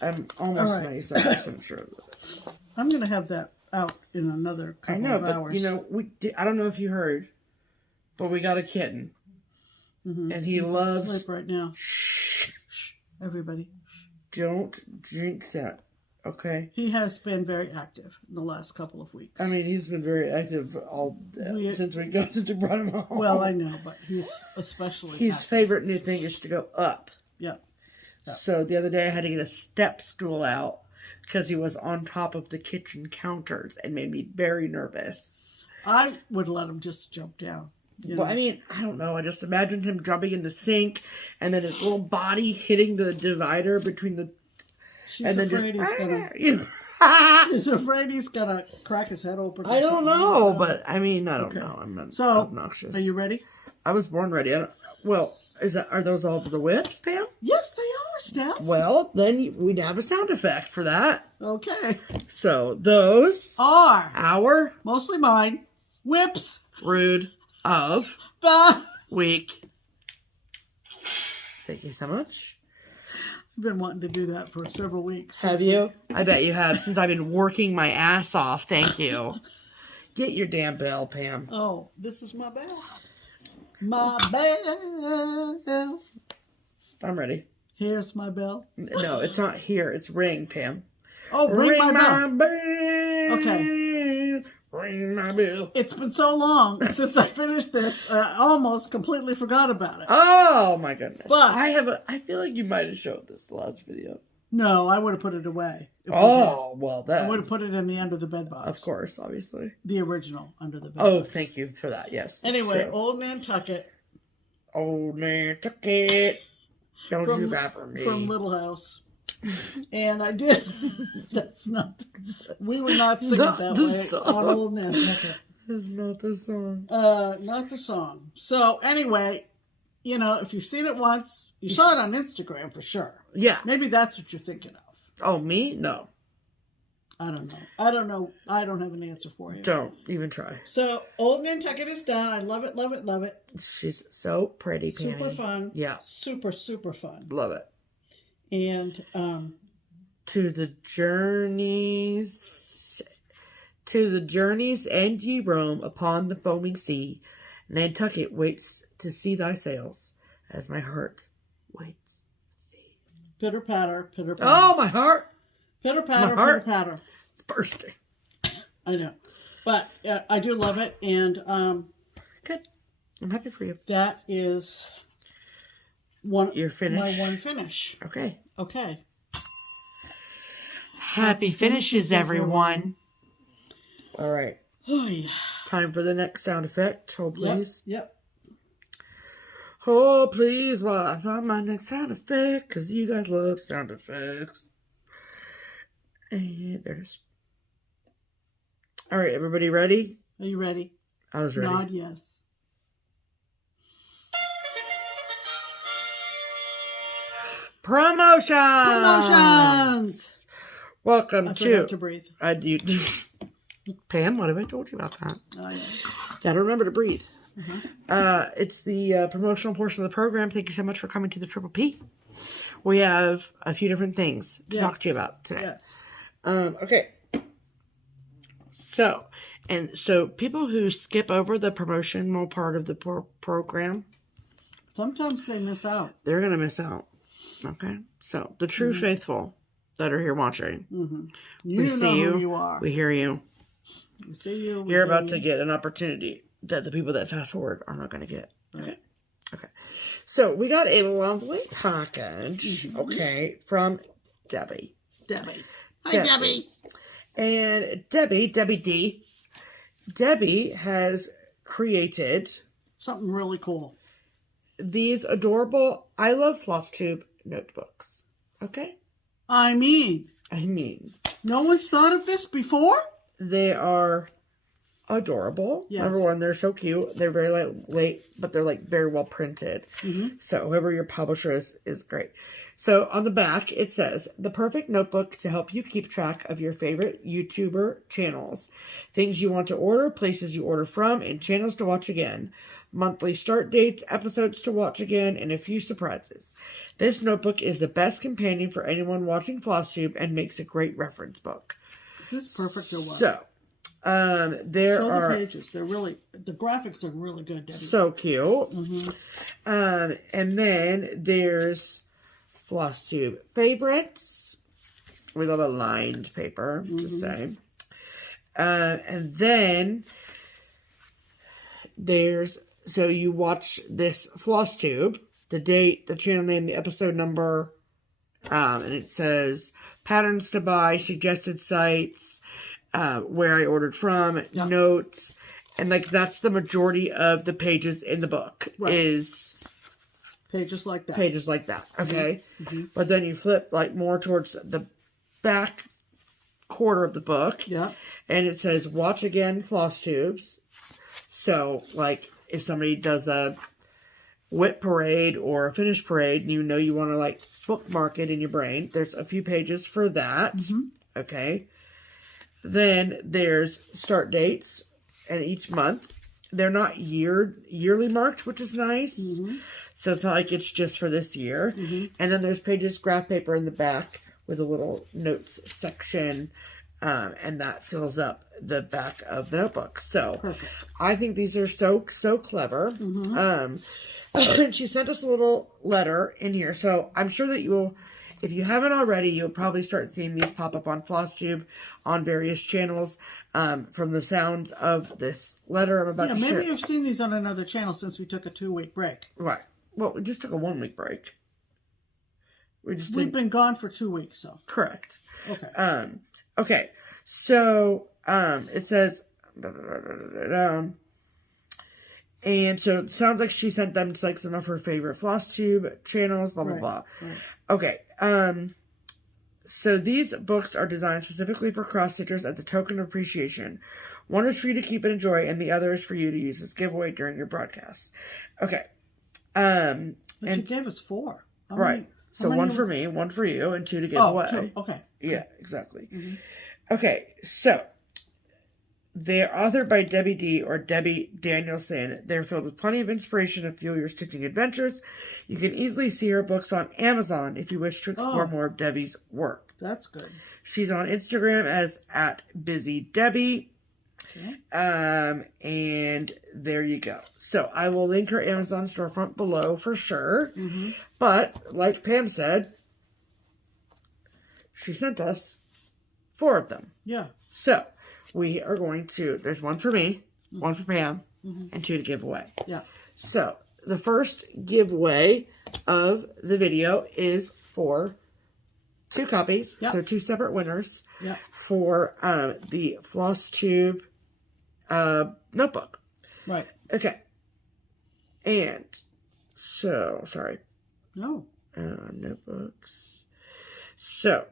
I'm almost All right. 97% sure of that. I'm going to have that out in another I couple know, of but hours. you know, I don't know if you heard, but we got a kitten. And he He's loves... asleep right now. Shh. Everybody. Don't jinx it, okay? He has been very active in the last couple of weeks. I mean, he's been very active since we got to brought him home. Well, I know, but he's especially His active. favorite new thing is to go up. Yeah. So the other day I had to get a step stool out because he was on top of the kitchen counters and made me very nervous. I would let him just jump down. Well, I mean, I don't know. I just imagined him jumping in the sink and then his little body hitting the divider between the... She's and then afraid just, he's gonna. you know. She's afraid he's gonna crack his head open. or I don't something. know, but I mean, I don't know. I'm not So, obnoxious. are you ready? I was born ready. Well, are those all the whips, Pam? Yes, they are, Steph. Well, then we'd have a sound effect for that. Okay. So those Are our mostly mine. Whips. rude of The. week. Thank you so much. I've been wanting to do that for several weeks. Have you? I bet you have, since I've been working my ass off. Thank you. Get your damn bell, Pam. Oh, this is my bell. My bell. I'm ready. Here's my bell. No, it's not here. It's ring, Pam. Oh, ring my bell. bell. Okay. Ring my bell. It's been so long since I finished this, I almost completely forgot about it. Oh my goodness. But- I feel like you might have showed this the last video. No, I would have put it away. if we Oh, well, did. I that. would have put it in the under the bed box. Of course, obviously. The original under the bed Oh, box. thank you for that. Yes. it's Anyway, true. Old Nantucket Old Nantucket. Don't From- do that for me. from Little House. And I did. That's not. We were not singing Not that the way song. on Old Nantucket. That's not the song. Not the song. So anyway, you know, if you've seen it once, you saw it on Instagram for sure. Yeah. Maybe that's what you're thinking of. Oh, me? No. I don't know. I don't have an answer for you. Don't even try. So Old Nantucket is done. I love it, love it, love it. She's so pretty, Penny. Super fun. Yeah. Super, super fun. Love it. And To the journeys and ye roam upon the foaming sea. Nantucket waits to see thy sails, as my heart waits. pitter patter, pitter patter. Oh, my heart! Pitter patter, my heart. pitter patter. It's bursting. I know. But I do love it. And Good. I'm happy for you. that is one. Your finish. My one finish. Okay. Okay. Happy finishes, everyone. All right. Oh, yeah. Time for the next sound effect. Hold, please. Yep. Oh, please, while I find my next sound effect, because you guys love sound effects. And there's... All right, everybody ready? Are you ready? I was ready. Nod yes. Promotions! Promotions! Welcome I to... forgot to breathe. I do... Pam, what have I told you about that? Oh, yeah. Gotta remember to breathe. It's the promotional portion of the program. Thank you so much for coming to the Triple P. We have a few different things to talk to you about today. Yes. Okay. So people who skip over the promotional part of the program, Sometimes they miss out. they're going to miss out. Okay? So the true faithful that are here watching, You we know see you. who you are. We hear you. We see you. we You're hear about you. to get an opportunity that the people that fast forward are not going to get. Okay. Okay. So we got a lovely package, okay, from Debbie. Debbie. Hi, Debbie. Debbie. And Debbie D, Debbie has created something really cool. These adorable I Love FlossTube notebooks. Okay? I mean, no one's thought of this before? They are adorable. Yes. Number one, they're so cute. They're very lightweight, but they're like very well printed. So whoever your publisher is great. So on the back, it says, the perfect notebook to help you keep track of your favorite YouTuber channels, things you want to order, places you order from, and channels to watch again, monthly start dates, episodes to watch again, and a few surprises. This notebook is the best companion for anyone watching FlossTube and makes a great reference book. Is this perfect or what? So, there Show are the pages. They're really, the graphics are really good, Debbie. so cute. And then there's FlossTube favorites with a little lined paper, just saying. And then there's, so you watch this FlossTube, the date, the channel name, the episode number, and it says patterns to buy, suggested sites, where I ordered from, notes, and like that's the majority of the pages in the book is pages like that. Pages like that, okay? But then you flip like more towards the back quarter of the book, and it says watch again FlossTubes. So like if somebody does a WIT parade or a finish parade, and you know you want to like bookmark it in your brain, there's a few pages for that, okay? Then there's start dates, and each month they're not yearly marked, which is nice. So it's not like it's just for this year. And then there's pages, graph paper in the back with a little notes section, and that fills up the back of the notebook. So perfect. I think these are so clever. And she sent us a little letter in here, so I'm sure that you will. If you haven't already, you'll probably start seeing these pop up on FlossTube on various channels from the sounds of this letter I'm about to share. Maybe you've seen these on another channel since we took a 2-week break. Right. Well, we just took a 1-week break. We've been gone for 2 weeks, so. Correct. Okay. Okay. So, it says, and so it sounds like she sent them to like some of her favorite FlossTube channels, blah, blah, blah. Right. Okay. So these books are designed specifically for cross-stitchers as a token of appreciation. One is for you to keep and enjoy, and the other is for you to use as giveaway during your broadcasts. Okay. But you gave us 4. Right. So one for me, one for you, and 2 to give away. 2. Okay. Yeah, exactly. Okay, so they're authored by Debbie D. or Debbie Danielson. They're filled with plenty of inspiration to fuel your stitching adventures. You can easily see her books on Amazon if you wish to explore more of Debbie's work. That's good. She's on Instagram as @BusyDebbie. Okay. And there you go. So I will link her Amazon storefront below for sure. But like Pam said, she sent us 4 of them. Yeah. So we are going to, there's one for me, one for Pam, and 2 to give away. Yeah. So the first giveaway of the video is for 2 copies. Yep. So 2 separate winners for the FlossTube notebook. Right. Okay. And so, sorry. No. Notebooks. So,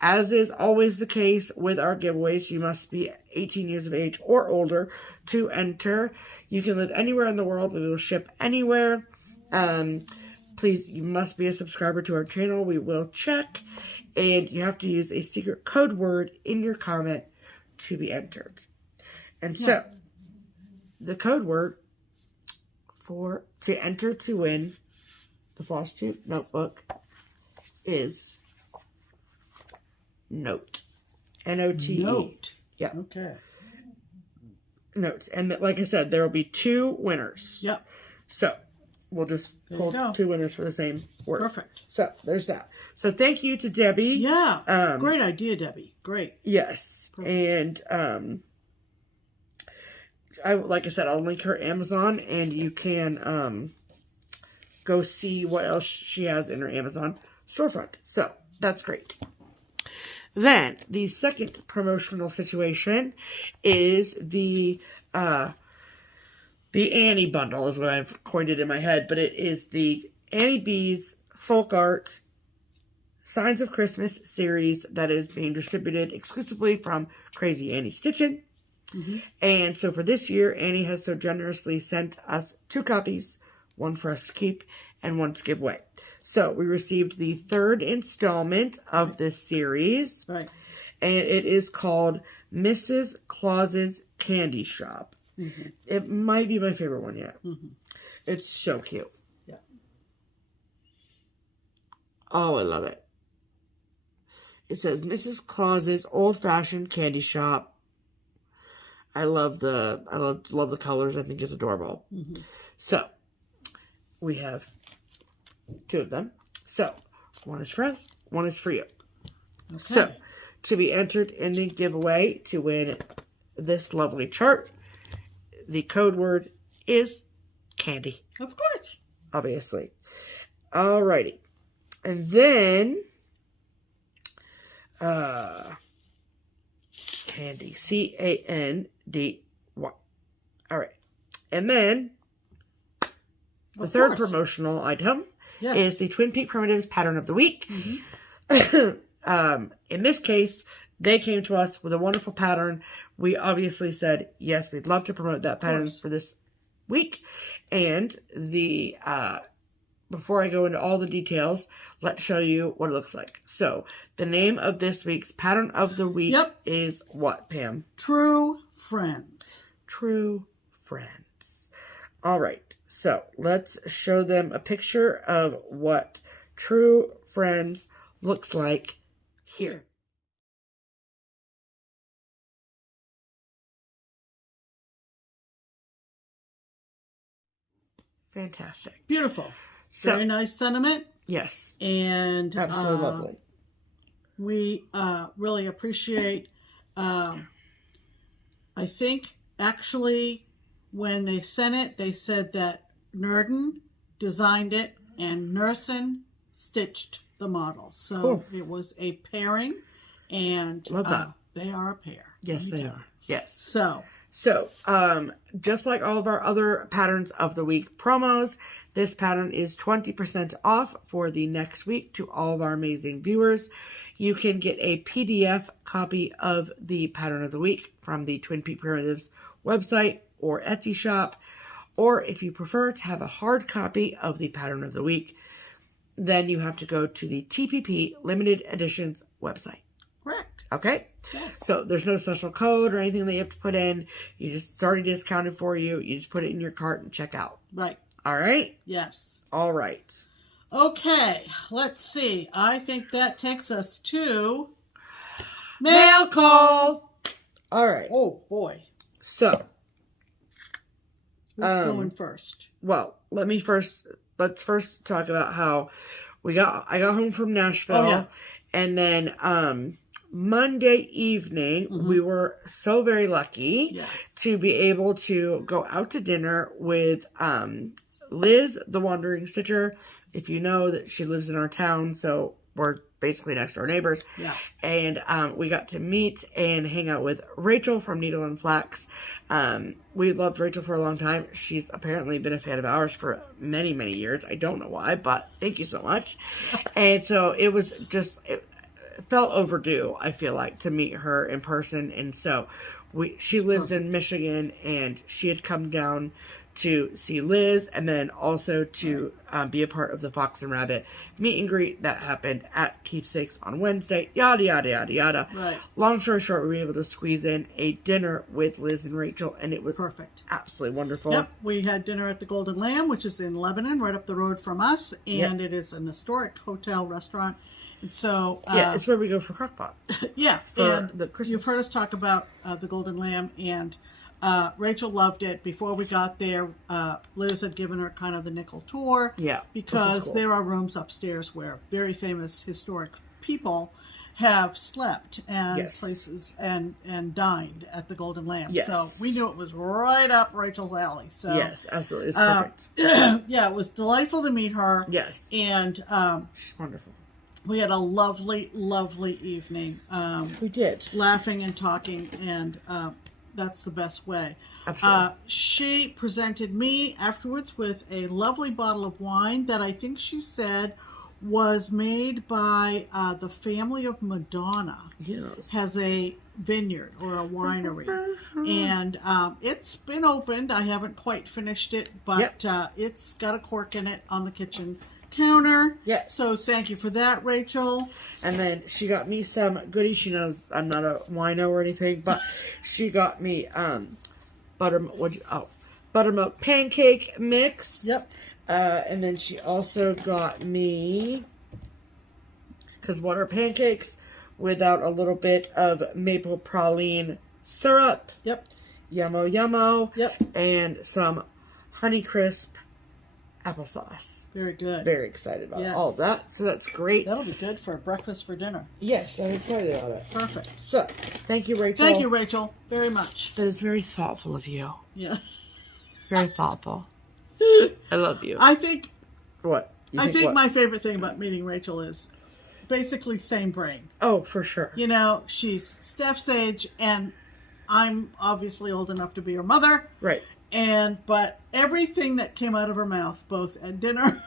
as is always the case with our giveaways, you must be 18 years of age or older to enter. You can live anywhere in the world. We will ship anywhere. Please, you must be a subscriber to our channel. We will check. And you have to use a secret code word in your comment to be entered. And so, the code word to enter to win the FlossTube notebook is note. N-O-T-E. Note. Yeah. Okay. Note. And like I said, there will be 2 winners. Yep. So, we'll just pull 2 winners for the same word. Perfect. So, there's that. So, thank you to Debbie. Yeah. Great idea, Debbie. Great. Yes. Perfect. And, like I said, I'll link her Amazon, and you can go see what else she has in her Amazon storefront. So, that's great. Then, the second promotional situation is the Annie bundle, is what I've coined it in my head, but it is the Annie Beez Folk Art Signs of Christmas series that is being distributed exclusively from Crazy Annie Stitchin. And so for this year, Annie has so generously sent us 2 copies, one for us to keep and one to give away. So we received the 3rd installment of this series, and it is called Mrs. Claus's Candy Shop. It might be my favorite one yet. It's so cute. Yeah. Oh, I love it. It says Mrs. Claus's Old-Fashioned Candy Shop. I love the colors. I think it's adorable. So we have 2 of them. So one is for us, one is for you. Okay. So to be entered in the giveaway to win this lovely chart, the code word is candy. Of course. Obviously. Alrighty. And then candy. CANDY. Alright. And then the third promotional item is the Twin Peak Primitives Pattern of the Week. In this case, they came to us with a wonderful pattern. We obviously said, yes, we'd love to promote that pattern for this week. And the before I go into all the details, let's show you what it looks like. So, the name of this week's Pattern of the Week is what, Pam? True Friends. True Friends. All right. So, let's show them a picture of what True Friends looks like here. Fantastic. Beautiful. So, very nice sentiment. Yes. And absolutely lovely. We really appreciate, I think, actually, when they sent it, they said that Nerden designed it and Nursen stitched the model. So it was a pairing, and love that. They are a pair. Yes, they are. Yes. So, just like all of our other Patterns of the Week promos, this pattern is 20% off for the next week to all of our amazing viewers. You can get a PDF copy of the Pattern of the Week from the Twin Peak Primitives website or Etsy shop. Or if you prefer to have a hard copy of the Pattern of the Week, then you have to go to the TPP Limited Editions website. Correct. Okay? Yes. So there's no special code or anything that you have to put in. It's already discounted for you. You just put it in your cart and check out. Right. All right? Yes. All right. Okay. Let's see. I think that takes us to mail call. All right. Oh, boy. So. Who's going first? Well, let's first talk about how I got home from Nashville. Oh, yeah. And then, Monday evening, we were so very lucky to be able to go out to dinner with Liz, the Wandering Stitcher. If you know that she lives in our town, so we're basically next door neighbors. Yeah. And we got to meet and hang out with Rachel from Needle and Flax. We've loved Rachel for a long time. She's apparently been a fan of ours for many, many years. I don't know why, but thank you so much. And so it was just... It felt overdue, I feel like, to meet her in person. And so she lives in Michigan, and she had come down to see Liz and then also to be a part of the Fox and Rabbit meet and greet that happened at Keepsakes on Wednesday. Yada, yada, yada, yada. Right. Long story short, we were able to squeeze in a dinner with Liz and Rachel, and it was perfect. Absolutely wonderful. Yep. We had dinner at the Golden Lamb, which is in Lebanon, right up the road from us, and it is an historic hotel restaurant. And so, it's where we go for crockpot. Yeah, for the Christmas. You've heard us talk about the Golden Lamb, and Rachel loved it. Before we got there, Liz had given her kind of the nickel tour. Yeah, because cool. there are rooms upstairs where very famous historic people have slept and places and dined at the Golden Lamb. Yes. So we knew it was right up Rachel's alley. So yes, absolutely, it's perfect. Yeah, it was delightful to meet her. Yes, and she's wonderful. We had a lovely, lovely evening. We did. Laughing and talking, and that's the best way. Absolutely. She presented me afterwards with a lovely bottle of wine that I think she said was made by the family of Madonna. Yes. Has a vineyard or a winery. And it's been opened. I haven't quite finished it, but it's got a cork in it on the kitchen counter. Yes. So thank you for that, Rachel. And then she got me some goodies. She knows I'm not a wino or anything, but she got me buttermilk pancake mix. Yep. And then she also got me, because what are pancakes without a little bit of maple praline syrup? Yep. Yummo yummo. Yep. And some Honeycrisp applesauce. Very good. Very excited about all of that. So that's great. That'll be good for breakfast for dinner. Yes, I'm excited about it. Perfect. So, thank you, Rachel. Thank you, Rachel, very much. That is very thoughtful of you. Yeah. Very thoughtful. I love you. I think What? I think what? my favorite thing about meeting Rachel is basically same brain. Oh, for sure. You know, she's Steph's age, and I'm obviously old enough to be her mother. Right. But everything that came out of her mouth, both at dinner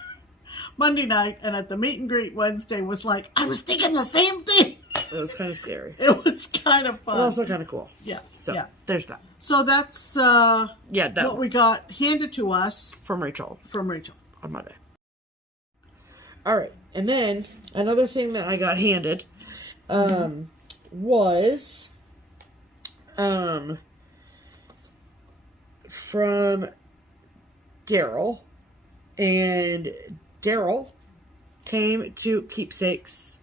Monday night and at the meet and greet Wednesday, was like, I was thinking the same thing. It was kind of scary. It was kind of fun. But also kind of cool. Yeah. So, yeah. there's that. So that's That what we got handed to us from Rachel from Rachel. on Monday. All right. And then another thing that I got handed was from Daryl. And Daryl came to Keepsakes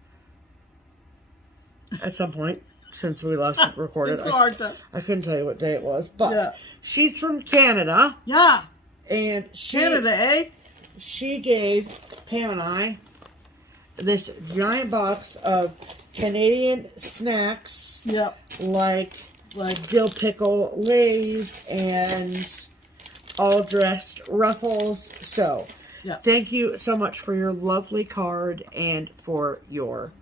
at some point since we last recorded. It's hard to... I couldn't tell you what day it was, but she's from Canada. Yeah. And Canada, eh? She gave Pam and I this giant box of Canadian snacks. Yep. Like dill pickle lays and all dressed ruffles. So, thank you so much for your lovely card and for your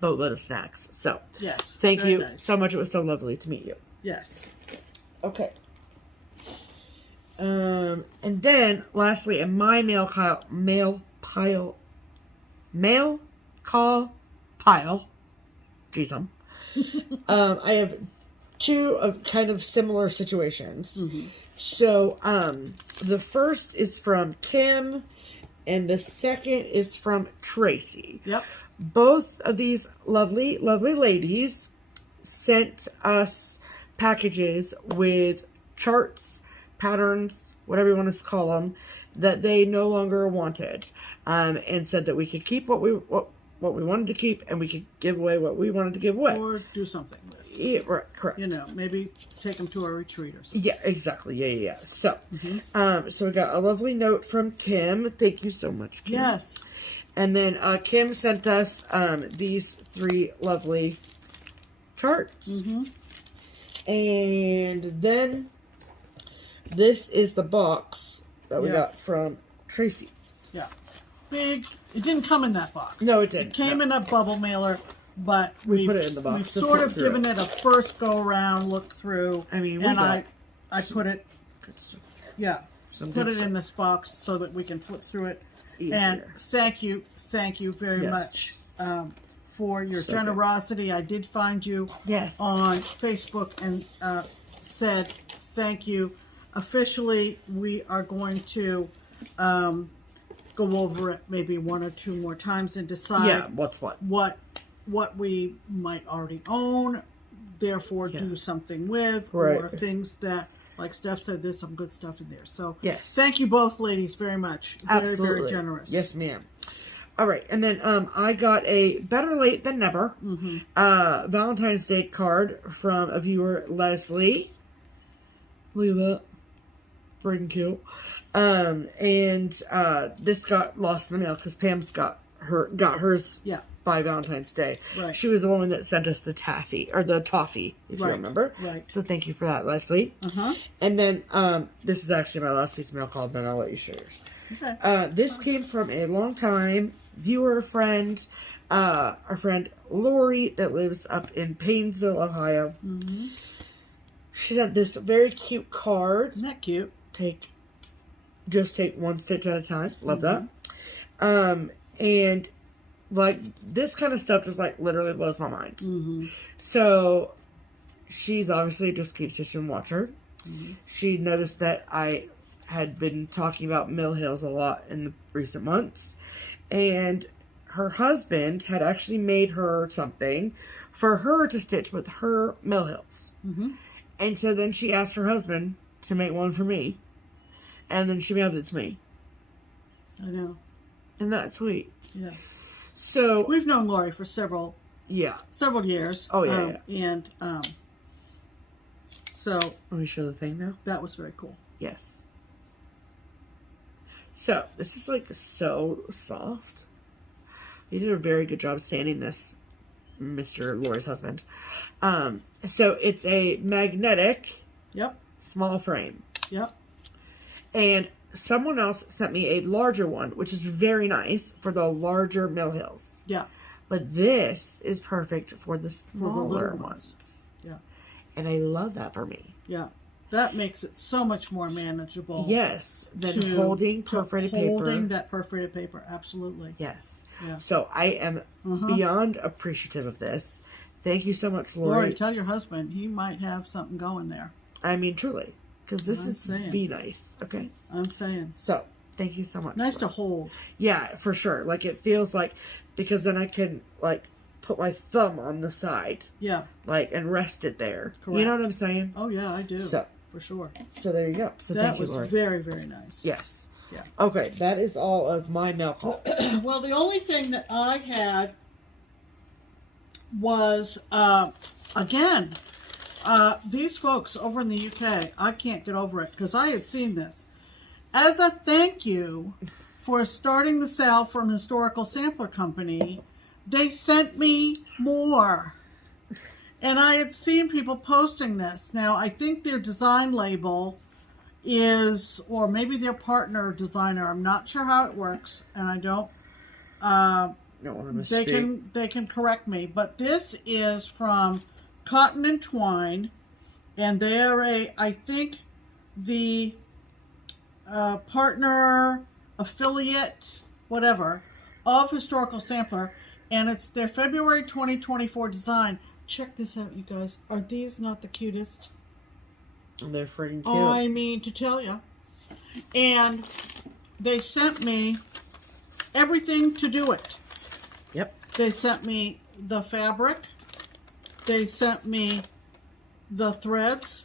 boatload of snacks. So, yes, thank you so much. It was so lovely to meet you. Yes. Okay. And then, lastly, in my mail call pile, geez, I have two of kind of similar situations. Mm-hmm. So, the first is from Kim, and the second is from Tracy. Yep. Both of these lovely, lovely ladies sent us packages with charts, patterns, whatever you want to call them, that they no longer wanted, and said that we could keep what we wanted to keep, and we could give away what we wanted to give away, or do something with. Yeah, right, correct. You know, maybe take them to a retreat or something. Yeah, exactly. Yeah. So, so we got a lovely note from Kim. Thank you so much, Kim. Yes. And then Kim sent us these three lovely charts. And then this is the box that we got from Tracy. Yeah. Big. It didn't come in that box. No, it didn't. It came in a bubble mailer, but we put it in the box. We've sort of given it a first go around, look through. I mean, I put it. Yeah. Put it in this box so that we can flip through it. Easier. And thank you very much for your generosity. I did find you on Facebook and said thank you. Officially, we are going to go over it maybe one or two more times and decide what we might already own, therefore do something with, or things that, like Steph said, there's some good stuff in there. So thank you both ladies very much. Absolutely. Very, very generous. Yes, ma'am. All right, and then I got a better late than never Valentine's Day card from a viewer, Leslie. Look at that. Freaking cute. And this got lost in the mail because Pam's got hers by Valentine's Day. Right. She was the woman that sent us the toffee, if you remember. Right. So thank you for that, Leslie. And then this is actually my last piece of mail call, then I'll let you share yours. Okay. This came from a long time viewer friend, our friend Lori that lives up in Paynesville, Ohio. Mm-hmm. She sent this very cute card. Isn't that cute? Just take one stitch at a time. Love that. And like this kind of stuff just like literally blows my mind. Mm-hmm. So she's obviously a Just Keep Stitching watcher. Mm-hmm. She noticed that I had been talking about Mill Hills a lot in the recent months, and her husband had actually made her something for her to stitch with her Mill Hills. Mm-hmm. And so then she asked her husband to make one for me, and then she mailed it to me. I know. Isn't that sweet? Yeah. So We've known Lori for several years. Oh, yeah, And so let me show the thing now. that was very cool. Yes. So this is like so soft. You did a very good job sanding this, Mr. Lori's husband. So it's a magnetic Yep. small frame. Yep. And someone else sent me a larger one, which is very nice for the larger Mill Hills. Yeah. But this is perfect for the smaller little ones. Yeah. And I love that for me. Yeah. That makes it so much more manageable. Yes, than holding perforated paper. Holding that perforated paper, absolutely. Yes. Yeah. So I am beyond appreciative of this. Thank you so much, Lori. Lori, tell your husband he might have something going there. I mean, truly. Because this I'm is saying. be nice. Okay? I'm saying. So, thank you so much. Nice to hold. Yeah, for sure. Like, it feels like, because then I can, like, put my thumb on the side. Yeah. Like, and rest it there. Correct. You know what I'm saying? Oh, yeah, I do. So. For sure. So, there you go. So, that thank you, was Lori. very, very nice. Yes. Yeah. Okay, that is all of my mail call. Well, the only thing that I had was, again, these folks over in the UK, I can't get over it because I had seen this. As a thank you for starting the sale from Historical Sampler Company, they sent me more. And I had seen people posting this. Now, I think their design label is, or maybe their partner designer, I'm not sure how it works, and I don't Don't want to mistake. they can correct me, but this is from Cotton and Twine, and they're I think the partner, affiliate, whatever, of Historical Sampler, and it's their February 2024 design. Check this out, you guys. Are these not the cutest? They're freaking cute. I mean to tell you. And they sent me everything to do it. Yep. They sent me the fabric. They sent me the threads.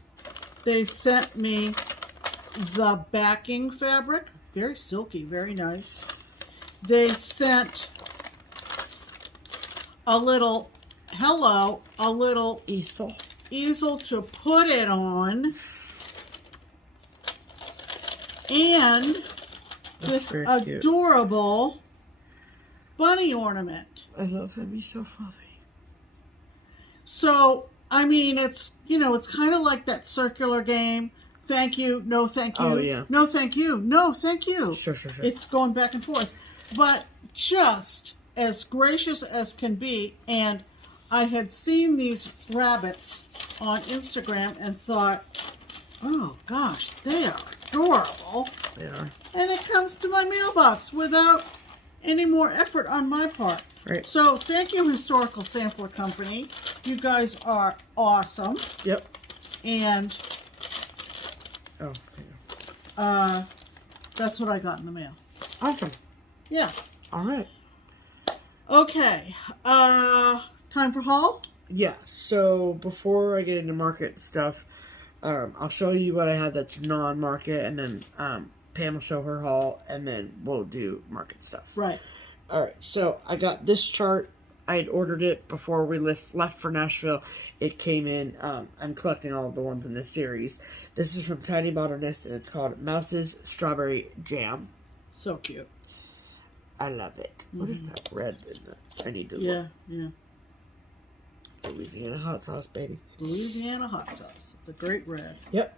They sent me the backing fabric. Very silky, very nice. They sent a little easel to put it on. And this adorable bunny ornament. I love him. He's so fluffy. So, I mean, it's, you know, it's kind of like that circular game. Thank you. No, thank you. Oh, yeah. No, thank you. No, thank you. Sure. It's going back and forth. But just as gracious as can be. And I had seen these rabbits on Instagram and thought, oh, gosh, they are adorable. They are. And it comes to my mailbox without any more effort on my part. Right. So thank you, Historical Sampler Company. You guys are awesome. Yep. And oh, that's what I got in the mail. awesome. Yeah. All right. Okay. Time for haul? Yeah. So before I get into market stuff, I'll show you what I have that's non-market, and then Pam will show her haul, and then we'll do market stuff. Right. All right. So I got this chart. I had ordered it before we left for Nashville. It came in. I'm collecting all of the ones in this series. This is from Tiny Botanist, and it's called Mouse's Strawberry Jam. So cute. I love it. What is that red in the? I need to Yeah, look. yeah. Louisiana hot sauce, baby. Louisiana hot sauce. It's a great red. Yep.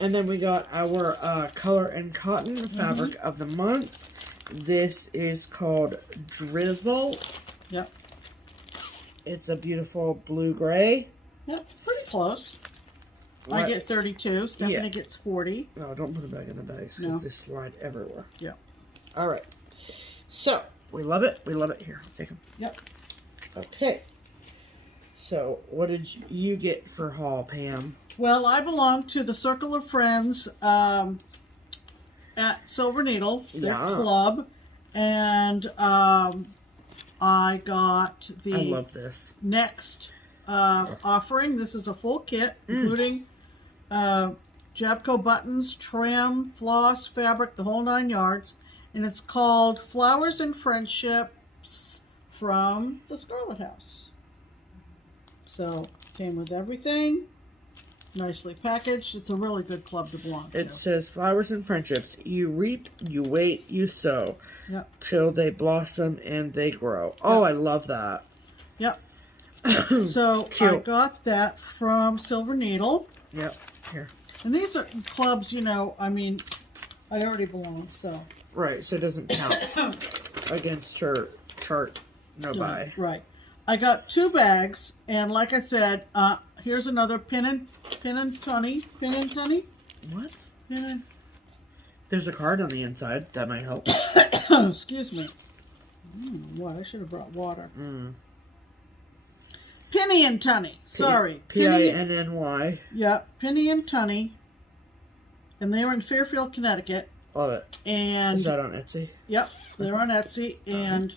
And then we got our Color and Cotton fabric of the month. This is called Drizzle. Yep. It's a beautiful blue-gray. Yep, pretty close. What? I get 32. Stephanie Yeah. gets 40. No, don't put it back in the bags because No. they slide everywhere. Yeah. All right. So, we love it. We love it. Here, take them. Yep. Okay. So, what did you get for haul, Pam? Well, I belong to the Circle of Friends at Silver Needle, their Yeah. club, and I got I the love this. next offering. This is a full kit, including Jabco buttons, trim, floss, fabric, the whole 9 yards, and it's called Flowers and Friendships from the Scarlet House. So, came with everything. Nicely packaged. It's a really good club to belong to. It says flowers and friendships. You reap, you wait, you sow. Yep. Till they blossom and they grow. Oh, I love that. Yep. So Cute. I got that from Silver Needle. Yep. Here. And these are clubs, you know, I mean, I already belong, so. Right, so it doesn't count against her chart. No buy. Right. I got 2 bags, and like I said, here's another pin and tunny. What? Pin and, There's a card on the inside. That might help. excuse me. What? I should have brought water. Penny and Tunny. Sorry. Pinny. Yeah, Penny and Tunny. And they were in Fairfield, Connecticut. Love it. And Is that on Etsy? yep, they're on Etsy. And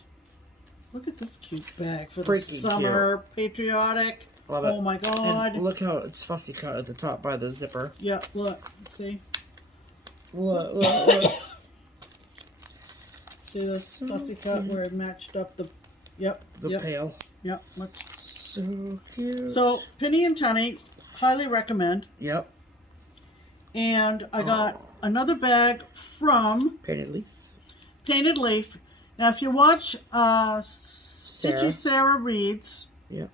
look at this cute bag for the Freaking summer. Patriotic. Love it. Oh my God. And look how it's fussy cut at the top by the zipper. Yeah, look. See? Look. See this So fussy cut where it matched up the... Yep. The yep, pail. Yep. Look. So cute. So, Penny and Tunny, highly recommend. Yep. And I got another bag from Painted leaf. Painted Leaf. Now, if you watch Stitchy Sarah Reads, Yep.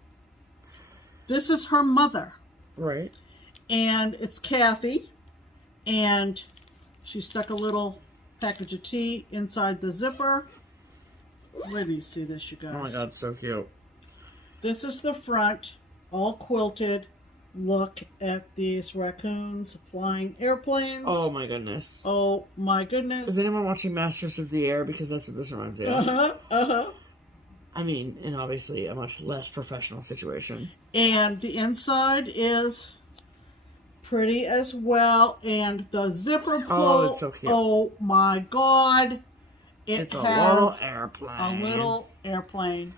this is her mother. Right. And it's Kathy. And she stuck a little package of tea inside the zipper. Where do you see this, you guys? Oh my God, so cute. This is the front, all quilted. Look at these raccoons flying airplanes. Oh my goodness. Oh my goodness. Is anyone watching Masters of the Air? Because that's what this reminds me of. I mean, in obviously a much less professional situation. And the inside is pretty as well. And the zipper pull. Oh, it's so cute. Oh my God. It's a has little airplane. a little airplane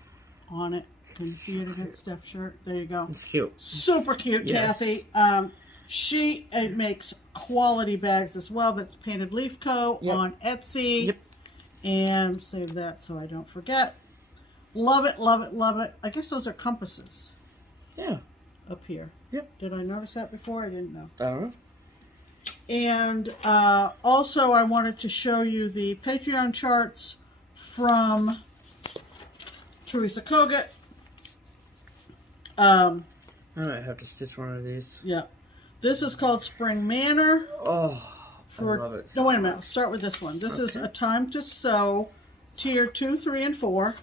on it. Can you see it against Steph's shirt? There you go. It's cute. Super cute, Yes. Kathy. She makes quality bags as well. That's Painted Leaf Co. Yep. on Etsy. Yep. And save that so I don't forget. Love it, love it, love it. I guess those are compasses Yeah. up here. Yep. Did I notice that before? I didn't know. I don't know. And also I wanted to show you the Patreon charts from Teresa Kogut. I might have to stitch one of these. Yeah. This is called Spring Manor. Oh, I love it. No, wait a minute. I'll start with this one. This is A Time to Sew, tier 2, 3, and 4.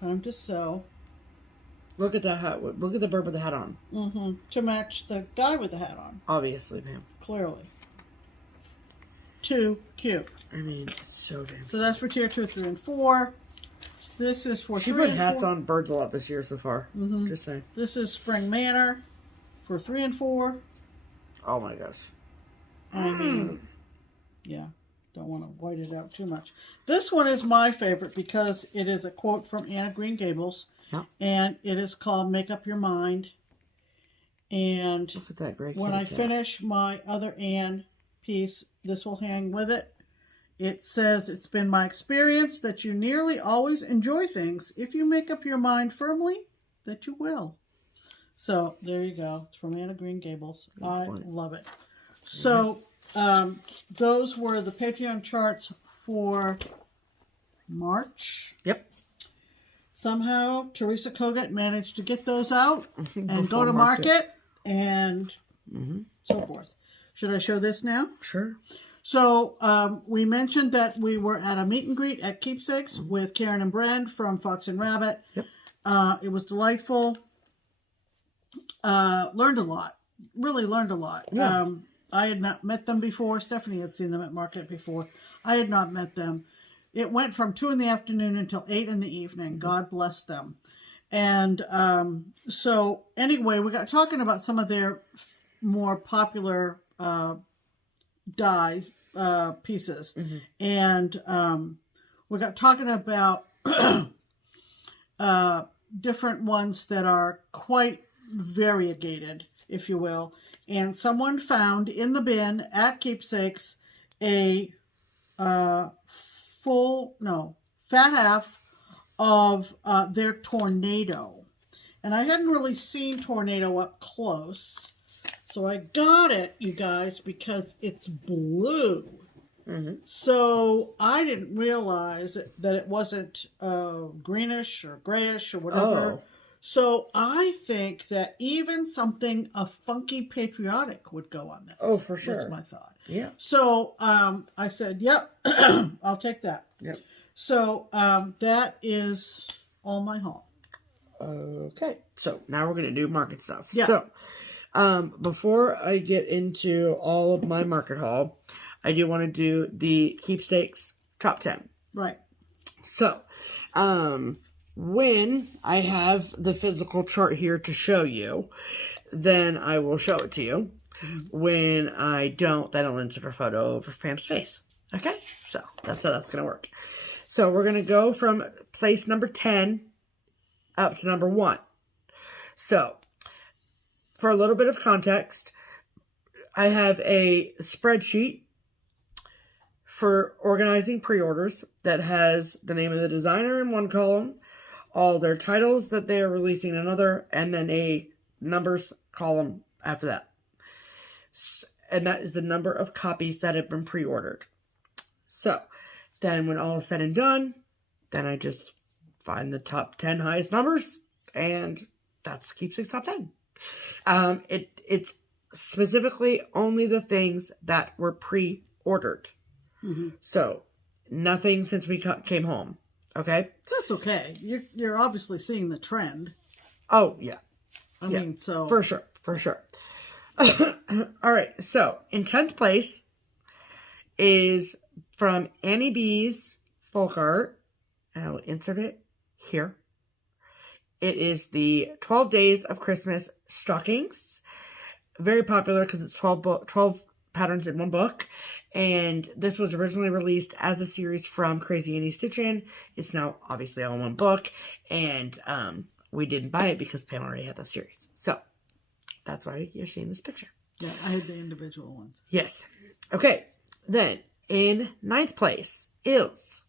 Time to Sew. Look at that hat. Look at the bird with the hat on. To match the guy with the hat on. Obviously, ma'am. Clearly. Too cute. I mean, it's so damn. So that's for tier 2, 3, and 4. This is for She 3 put and hats 4. on birds a lot this year so far. Just saying. This is Spring Manor for 3 and 4. Oh my gosh. I mean, yeah, don't want to white it out too much. This one is my favorite because it is a quote from Anna Green Gables. Yeah. And it is called Make Up Your Mind. And Look at that great when I cat. finish my other Anne piece, this will hang with it. It says, it's been my experience that you nearly always enjoy things if you make up your mind firmly that you will. So, there you go. It's from Anna Green Gables. I love it. So, those were the Patreon charts for March. Yep. Somehow, Teresa Kogut managed to get those out and go Before to market. market and so forth. Should I show this now? Sure. So we mentioned that we were at a meet and greet at Keepsakes with Karen and Brand from Fox and Rabbit. Yep. It was delightful. Learned a lot. Really learned a lot. Yeah. I had not met them before. Stephanie had seen them at market before. I had not met them. It went from 2 in the afternoon until 8 in the evening. God bless them. And so anyway, we got talking about some of their more popular dies pieces. And we got talking about different ones that are quite variegated, if you will. And someone found in the bin at Keepsakes a fat half of their Tornado. And I hadn't really seen Tornado up close. So I got it, you guys, because it's blue. So I didn't realize that it wasn't greenish or grayish or whatever. Oh. So I think that even something a funky patriotic would go on this. Oh, for sure. Was my thought. Yeah. So I said, yep, I'll take that. Yep. So that is all my haul. Okay. So now we're going to do market stuff. Yeah. So before I get into all of my market haul, I do want to do the Keepsakes top 10. Right. So, when I have the physical chart here to show you, then I will show it to you. When I don't, then I'll insert a photo of Pam's face. Okay? So, that's how that's going to work. So, we're going to go from place number 10 up to number 1. So, for a little bit of context, I have a spreadsheet for organizing pre-orders that has the name of the designer in one column, all their titles that they are releasing in another, and then a numbers column after that. And that is the number of copies that have been pre-ordered. So, then when all is said and done, then I just find the top 10 highest numbers, and that's Keepsakes top 10. It's specifically only the things that were pre-ordered. So, nothing since we came home. Okay? That's okay. You're obviously seeing the trend. Oh, yeah. I mean, so... For sure. For sure. All right. So, in 10th place is from Annie Beez Folk Art. And I will insert it here. It is the 12 Days of Christmas Stockings. Very popular because it's 12 patterns in one book. And this was originally released as a series from Crazy Annie Stitchin. It's now obviously all in one book. And we didn't buy it because Pam already had the series. So that's why you're seeing this picture. Yeah, I had the individual ones. Yes. Okay. Then in 9th place is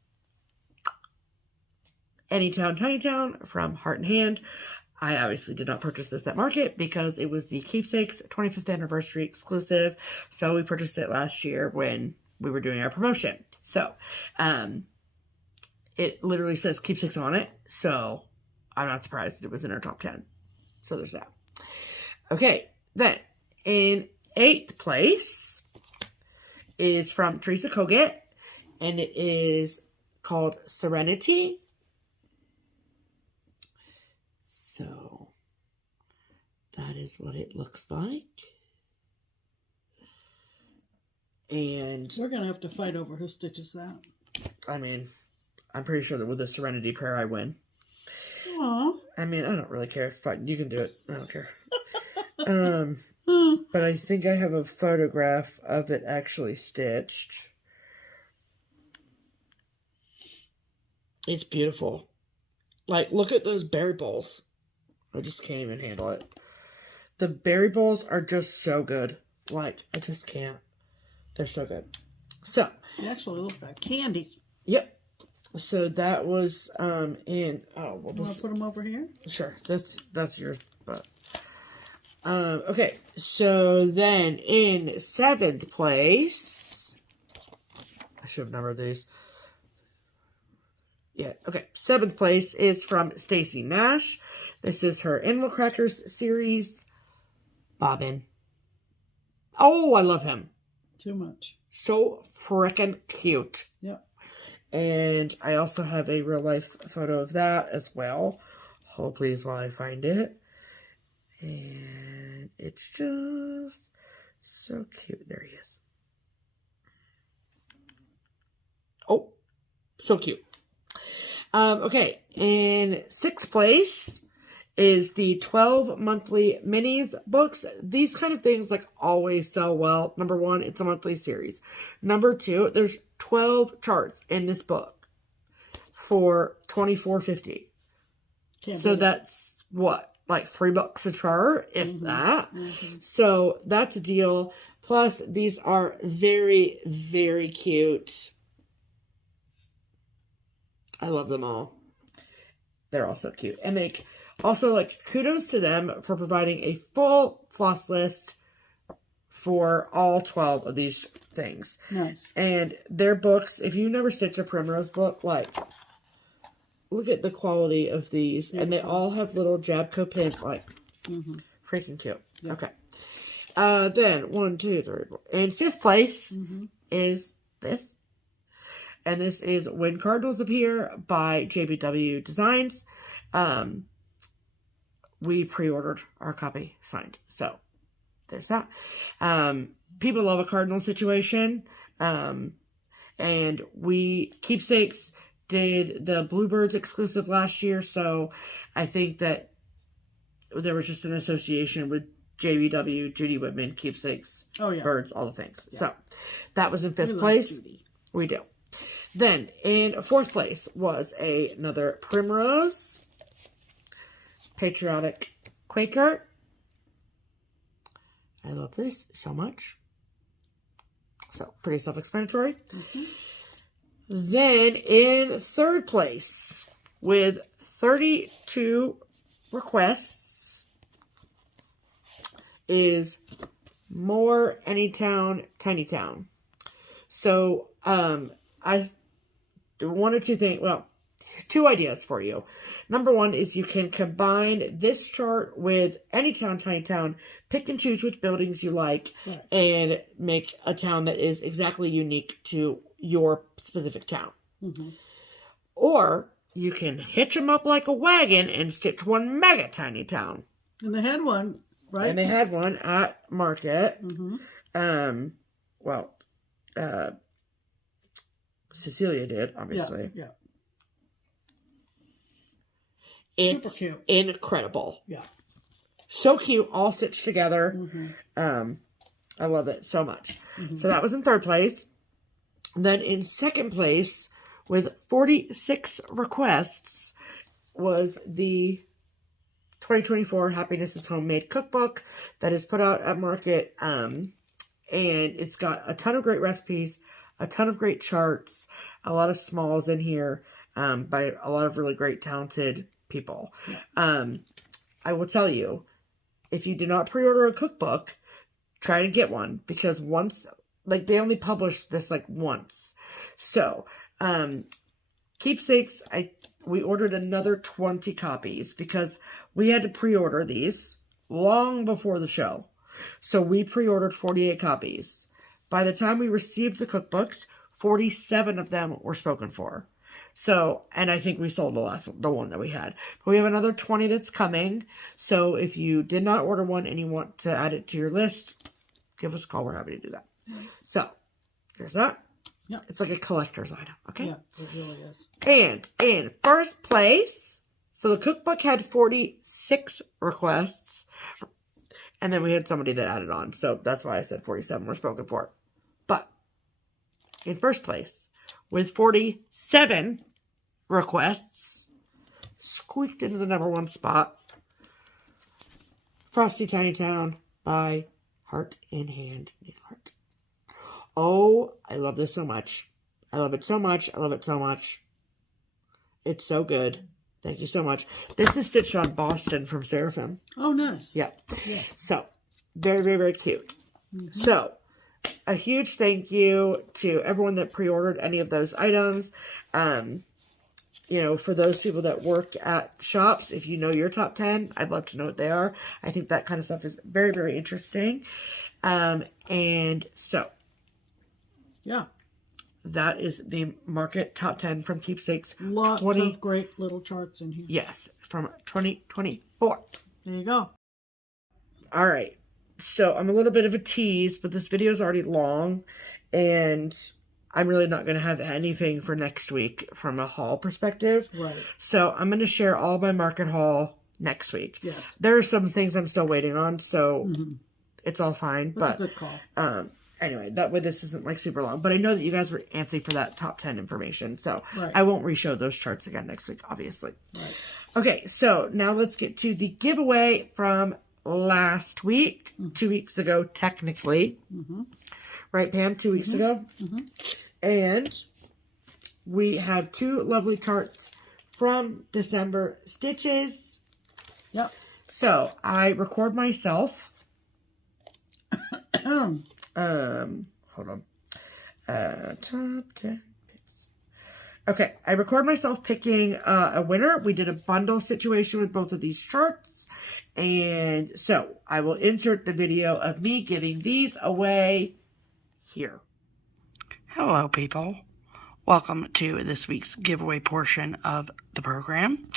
Anytown Tinytown from Heart and Hand. I obviously did not purchase this at market because it was the Keepsakes 25th anniversary exclusive. So we purchased it last year when we were doing our promotion. So, it literally says Keepsakes on it. So I'm not surprised it was in our top 10. So there's that. Okay. Then in 8th place is from Teresa Koget, and it is called Serenity. So, that is what it looks like. And We're going to have to fight over who stitches that. I mean, I'm pretty sure that with the Serenity pair I win. Aw. I mean, I don't really care. Fine, you can do it. I don't care. But I think I have a photograph of it actually stitched. It's beautiful. Like, look at those berry bowls. I just can't even handle it. The berry bowls are just so good. Like, I just can't. They're so good. So. They actually look like candy. Yep. So that was in. Oh, well, Want to put them over here? Sure. That's yours. But okay. So then in 7th place, I should have numbered these. Yeah. Okay. 7th place is from Stacy Nash. This is her Animal Crackers series. Bobbin. Oh, I love him. Too much. So frickin' cute. Yep. And I also have a real life photo of that as well. Hold please while I find it. And it's just so cute. There he is. Oh, so cute. Okay, in 6th place is the 12 monthly minis books. These kind of things like always sell well. Number 1, it's a monthly series. Number 2, there's 12 charts in this book for $24.50. So that's what, like $3 a chart, if that. So that's a deal. Plus, these are very, very cute. I love them all. They're all so cute. And they also, like, kudos to them for providing a full floss list for all 12 of these things. Nice. And their books, if you never stitch a Primrose book, like, look at the quality of these. And they all have little Jabco pins, like, freaking cute. Yeah. Okay. Then, 1, 2, 3, 4. In 5th place is this. And this is When Cardinals Appear by JBW Designs. We pre-ordered our copy signed. So, there's that. People love a cardinal situation. And we, Keepsakes, did the Bluebirds exclusive last year. So, I think that there was just an association with JBW, Judy Whitman, Keepsakes, Birds, all the things. Yeah. So, that was in 5th place. We do. Then, in 4th place was another Primrose, Patriotic Quaker. I love this so much. So, pretty self-explanatory. Then, in 3rd place, with 32 requests, is More Anytown, Tiny Town. So, I one or two things, well, 2 ideas for you. Number 1 is you can combine this chart with any town, tiny town, pick and choose which buildings you like, and make a town that is exactly unique to your specific town. Or you can hitch them up like a wagon and stitch one mega tiny town. And they had one, right? And they had one at Market. Cecilia did, obviously. Yeah. It's super cute. Incredible. Yeah. So cute, all stitched together. I love it so much. So that was in 3rd place. Then in 2nd place, with 46 requests, was the 2024 Happiness is Homemade cookbook that is put out at Market. And it's got a ton of great recipes, a ton of great charts, a lot of smalls in here by a lot of really great, talented people. I will tell you, if you do not pre-order a cookbook, try to get one, because once, like, they only published this like once. So, Keepsakes, we ordered another 20 copies because we had to pre-order these long before the show. So we pre-ordered 48 copies. By the time we received the cookbooks, 47 of them were spoken for. So, and I think we sold the one that we had. But we have another 20 that's coming. So if you did not order one and you want to add it to your list, give us a call. We're happy to do that. So, here's that. Yeah. It's like a collector's item, okay? Yeah, it really is. And in 1st place, so the cookbook had 46 requests. And then we had somebody that added on. So that's why I said 47 were spoken for. But in 1st place, with 47 requests, squeaked into the number 1 spot, Frosty Tiny Town by Heart in Hand Knit Art. Oh, I love this so much. I love it so much. I love it so much. It's so good. Thank you so much. This is stitched on Boston from Seraphim. Oh, nice. Yeah. So, very, very, very cute. So, a huge thank you to everyone that pre-ordered any of those items. You know, for those people that work at shops, if you know your top 10, I'd love to know what they are. I think that kind of stuff is very, very interesting. And so, Yeah. That is the market top 10 from Keepsakes. Lots of great little charts in here. Yes, from 2024. There you go. All right. So I'm a little bit of a tease, but this video is already long, and I'm really not going to have anything for next week from a haul perspective. Right. So I'm going to share all my market haul next week. Yes. There are some things I'm still waiting on, so it's all fine. That's but a good call. Anyway, that way this isn't like super long. But I know that you guys were antsy for that top 10 information, so Right. I won't re-show those charts again next week, obviously. Right. Okay, so now let's get to the giveaway from last week, 2 weeks ago, technically. Right, Pam? 2 weeks ago? And we have 2 lovely charts from December Stitches. Yep. So I record myself. Hold on. Top 10 picks. Okay, I record myself picking a winner. We did a bundle situation with both of these charts. And so I will insert the video of me giving these away here. Hello, people. Welcome to this week's giveaway portion of the program.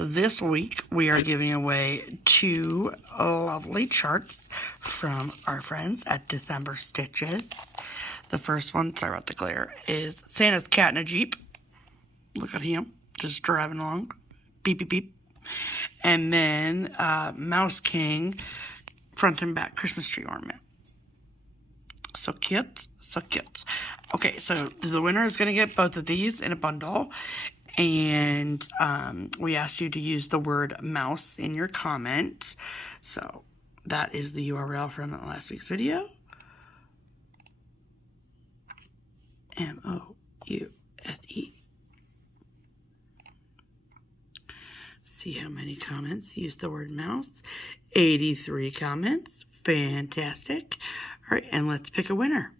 This week, we are giving away 2 lovely charts from our friends at December Stitches. The first one, sorry about the glare, is Santa's Cat in a Jeep. Look at him, just driving along. Beep, beep, beep. And then Mouse King, front and back Christmas tree ornament. So cute. So cute. Okay, so the winner is going to get both of these in a bundle. And we asked you to use the word mouse in your comment. So that is the URL from last week's video. M-O-U-S-E. See how many comments use the word mouse. 83 comments. Fantastic. All right, and let's pick a winner.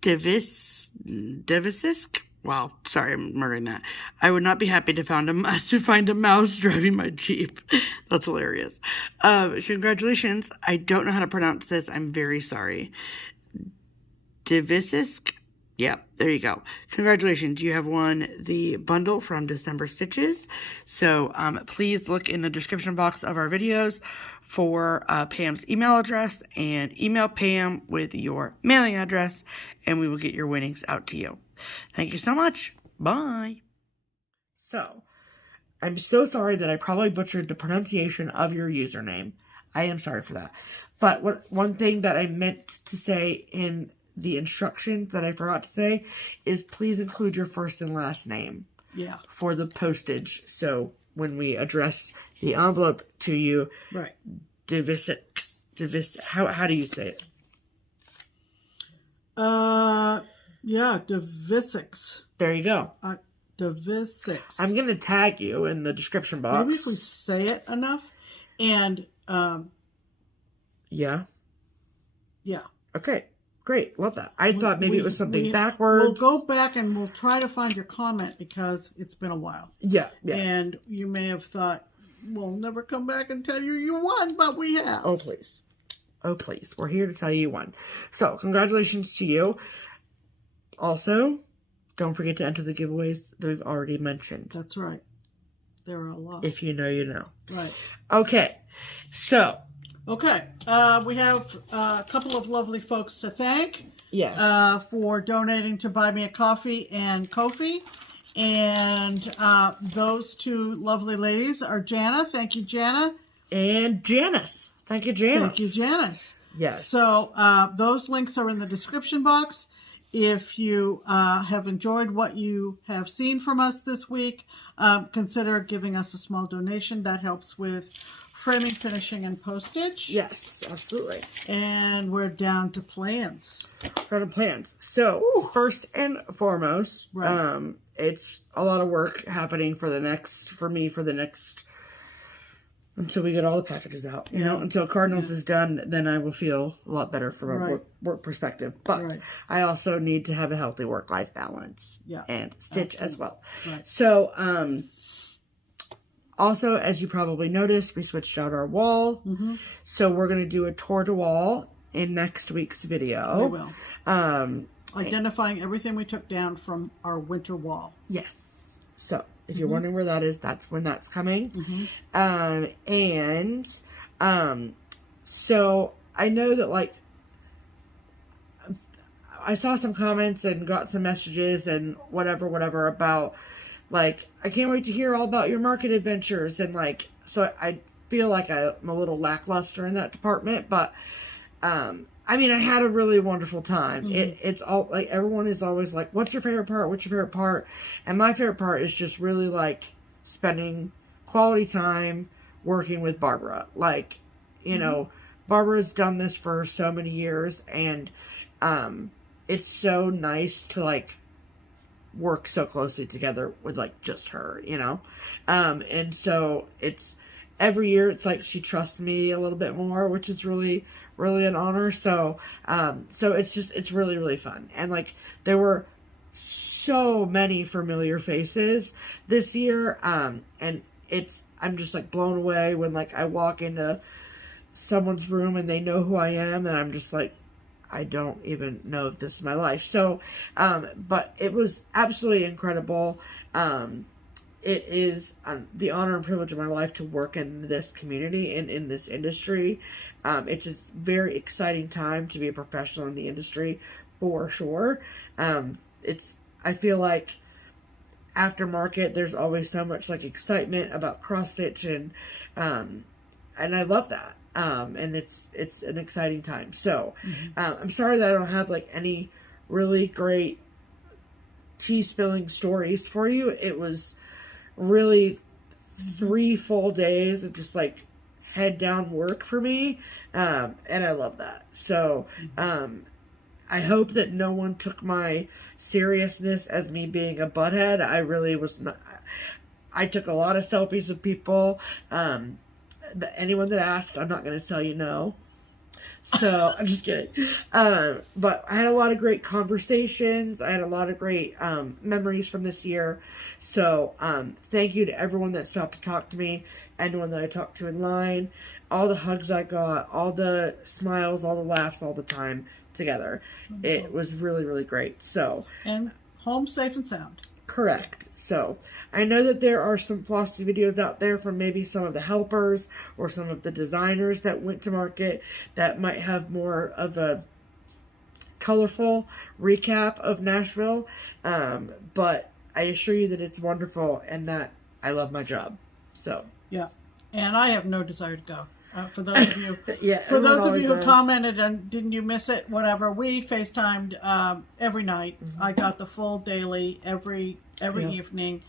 Devisisk? Wow, sorry, I'm murdering that. I would not be happy to find a mouse driving my Jeep. That's hilarious. Congratulations. I don't know how to pronounce this. I'm very sorry. Devisisk? Yeah, there you go. Congratulations. You have won the bundle from December Stitches. So please look in the description box of our videos for Pam's email address and email Pam with your mailing address, and we will get your winnings out to you. Thank you so much. Bye. So, I'm so sorry that I probably butchered the pronunciation of your username. I am sorry for that. But one thing that I meant to say in the instructions that I forgot to say is please include your first and last name. Yeah. For the postage. So when we address the envelope to you, Right. how do you say it? Yeah, Devisics. There you go. Devisics. I'm gonna tag you in the description box. Maybe if we say it enough, and yeah. Okay. Great. Love that. I thought maybe it was something backwards. We'll go back and we'll try to find your comment because it's been a while. Yeah. And you may have thought, we'll never come back and tell you you won, but we have. Oh, please. Oh, please. We're here to tell you won. So, congratulations to you. Also, don't forget to enter the giveaways that we've already mentioned. That's right. There are a lot. If you know, you know. Right. Okay. So. Okay. We have a couple of lovely folks to thank. Yes. For donating to Buy Me a Coffee and Ko-fi. And those 2 lovely ladies are Jana. Thank you, Jana. And Janice. Thank you, Janice. Thank you, Janice. Yes. So those links are in the description box. If you have enjoyed what you have seen from us this week, consider giving us a small donation. That helps with framing, finishing, and postage. Yes, absolutely. And we're down to plans. So, first and foremost, Right. it's a lot of work happening for me for the next, until we get all the packages out, you know, until Cardinals is done, then I will feel a lot better from a work perspective. But I also need to have a healthy work-life balance and stitch as well. Right. So, Also, as you probably noticed, we switched out our wall. So we're going to do a tour de wall in next week's video. We will. Identifying everything we took down from our winter wall. Yes. So if you're wondering where that is, that's when that's coming. So I know that, like, I saw some comments and got some messages and whatever about, like, I can't wait to hear all about your market adventures. And, like, so I feel like I'm a little lackluster in that department. But, I mean, I had a really wonderful time. It's all, like, everyone is always like, what's your favorite part? What's your favorite part? And my favorite part is just really, like, spending quality time working with Barbara. Like, you know, Barbara's done this for so many years. And, it's so nice to, like, work so closely together with, like, just her, you know? And so it's every year it's like she trusts me a little bit more, which is really, really an honor. So, so it's really, really fun. And, like, there were so many familiar faces this year. And I'm just, like, blown away when, like, I walk into someone's room and they know who I am, and I'm just like, I don't even know if this is my life. So, but it was absolutely incredible. It is the honor and privilege of my life to work in this community and in this industry. It's a very exciting time to be a professional in the industry, for sure. I feel like aftermarket, there's always so much, like, excitement about cross stitch, and I love that. And it's an exciting time. So, I'm sorry that I don't have, like, any really great tea spilling stories for you. It was really 3 full days of just, like, head down work for me. And I love that. So, I hope that no one took my seriousness as me being a butthead. I really was not. I took a lot of selfies with people. Anyone that asked, I'm not going to tell you no. So, I'm just kidding. But I had a lot of great conversations. I had a lot of great memories from this year. So, thank you to everyone that stopped to talk to me, anyone that I talked to in line, all the hugs I got, all the smiles, all the laughs, all the time together. It was really, really great. So, and home safe and sound. Correct. So, I know that there are some flossy videos out there from maybe some of the helpers or some of the designers that went to market that might have more of a colorful recap of Nashville. But I assure you that it's wonderful and that I love my job. So, yeah. And I have no desire to go. For those of you, yeah, for those of you who commented and didn't you miss it, whatever, we FaceTimed every night. I got the full daily every evening,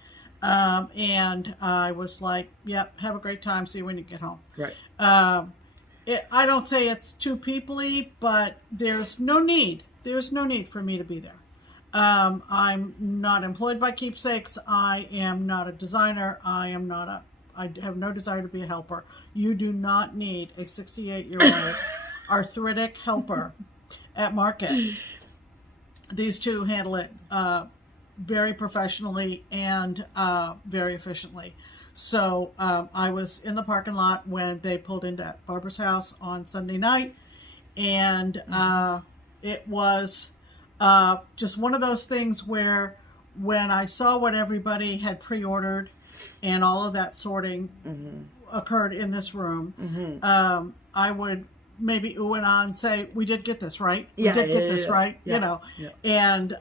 and I was like, "Yep, have a great time. See you when you get home." Right. I don't say it's too peoply, but there's no need. There's no need for me to be there. I'm not employed by Keepsakes. I am not a designer. I have no desire to be a helper. You do not need a 68-year-old arthritic helper at market. These two handle it very professionally and very efficiently. So I was in the parking lot when they pulled into Barbara's house on Sunday night, and it was just one of those things where when I saw what everybody had pre-ordered and all of that sorting occurred in this room, I would maybe ooh and ah and say, we did get this right. We did get this right, you know. Yeah. And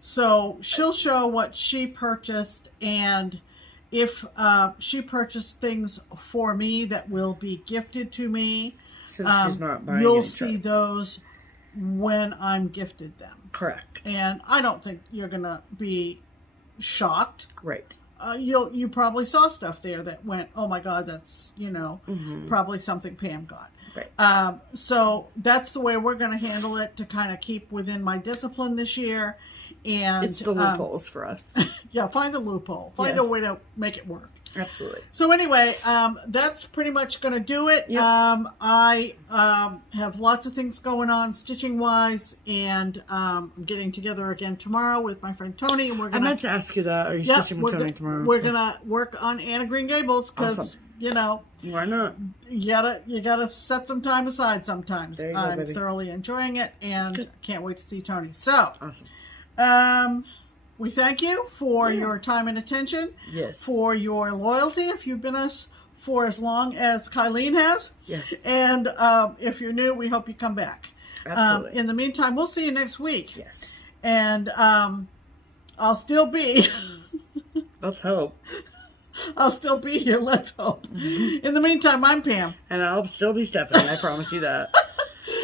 so she'll show what she purchased, and if she purchased things for me that will be gifted to me, since she's not buying you'll any see shirts. Those when I'm gifted them. Correct. And I don't think you're going to be shocked. Right. You probably saw stuff there that went, oh my God, that's, probably something Pam got. Right. So that's the way we're going to handle it to kind of keep within my discipline this year. And it's the loopholes for us. Yeah, find the loophole. Find a way to make it work. Absolutely. So anyway, that's pretty much going to do it. Yep. I have lots of things going on stitching wise, and I'm getting together again tomorrow with my friend Tony, and we're I gonna. meant to ask you that. Are you stitching with Tony tomorrow? We're gonna work on Anna Green Gables because Awesome. you know Why not? you gotta set some time aside sometimes. There you go, I'm baby. thoroughly enjoying it, and can't wait to see Tony. So, Awesome. we thank you for your time and attention. Yes. For your loyalty, if you've been us for as long as Kylene has. Yes. And if you're new, we hope you come back. Absolutely. In the meantime, we'll see you next week. Yes. And I'll still be. Let's hope. I'll still be here. Let's hope. In the meantime, I'm Pam. And I'll still be Stephanie. I promise you that.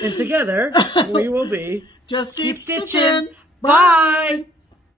And together, we will be Just keep stitching. stitching. Bye.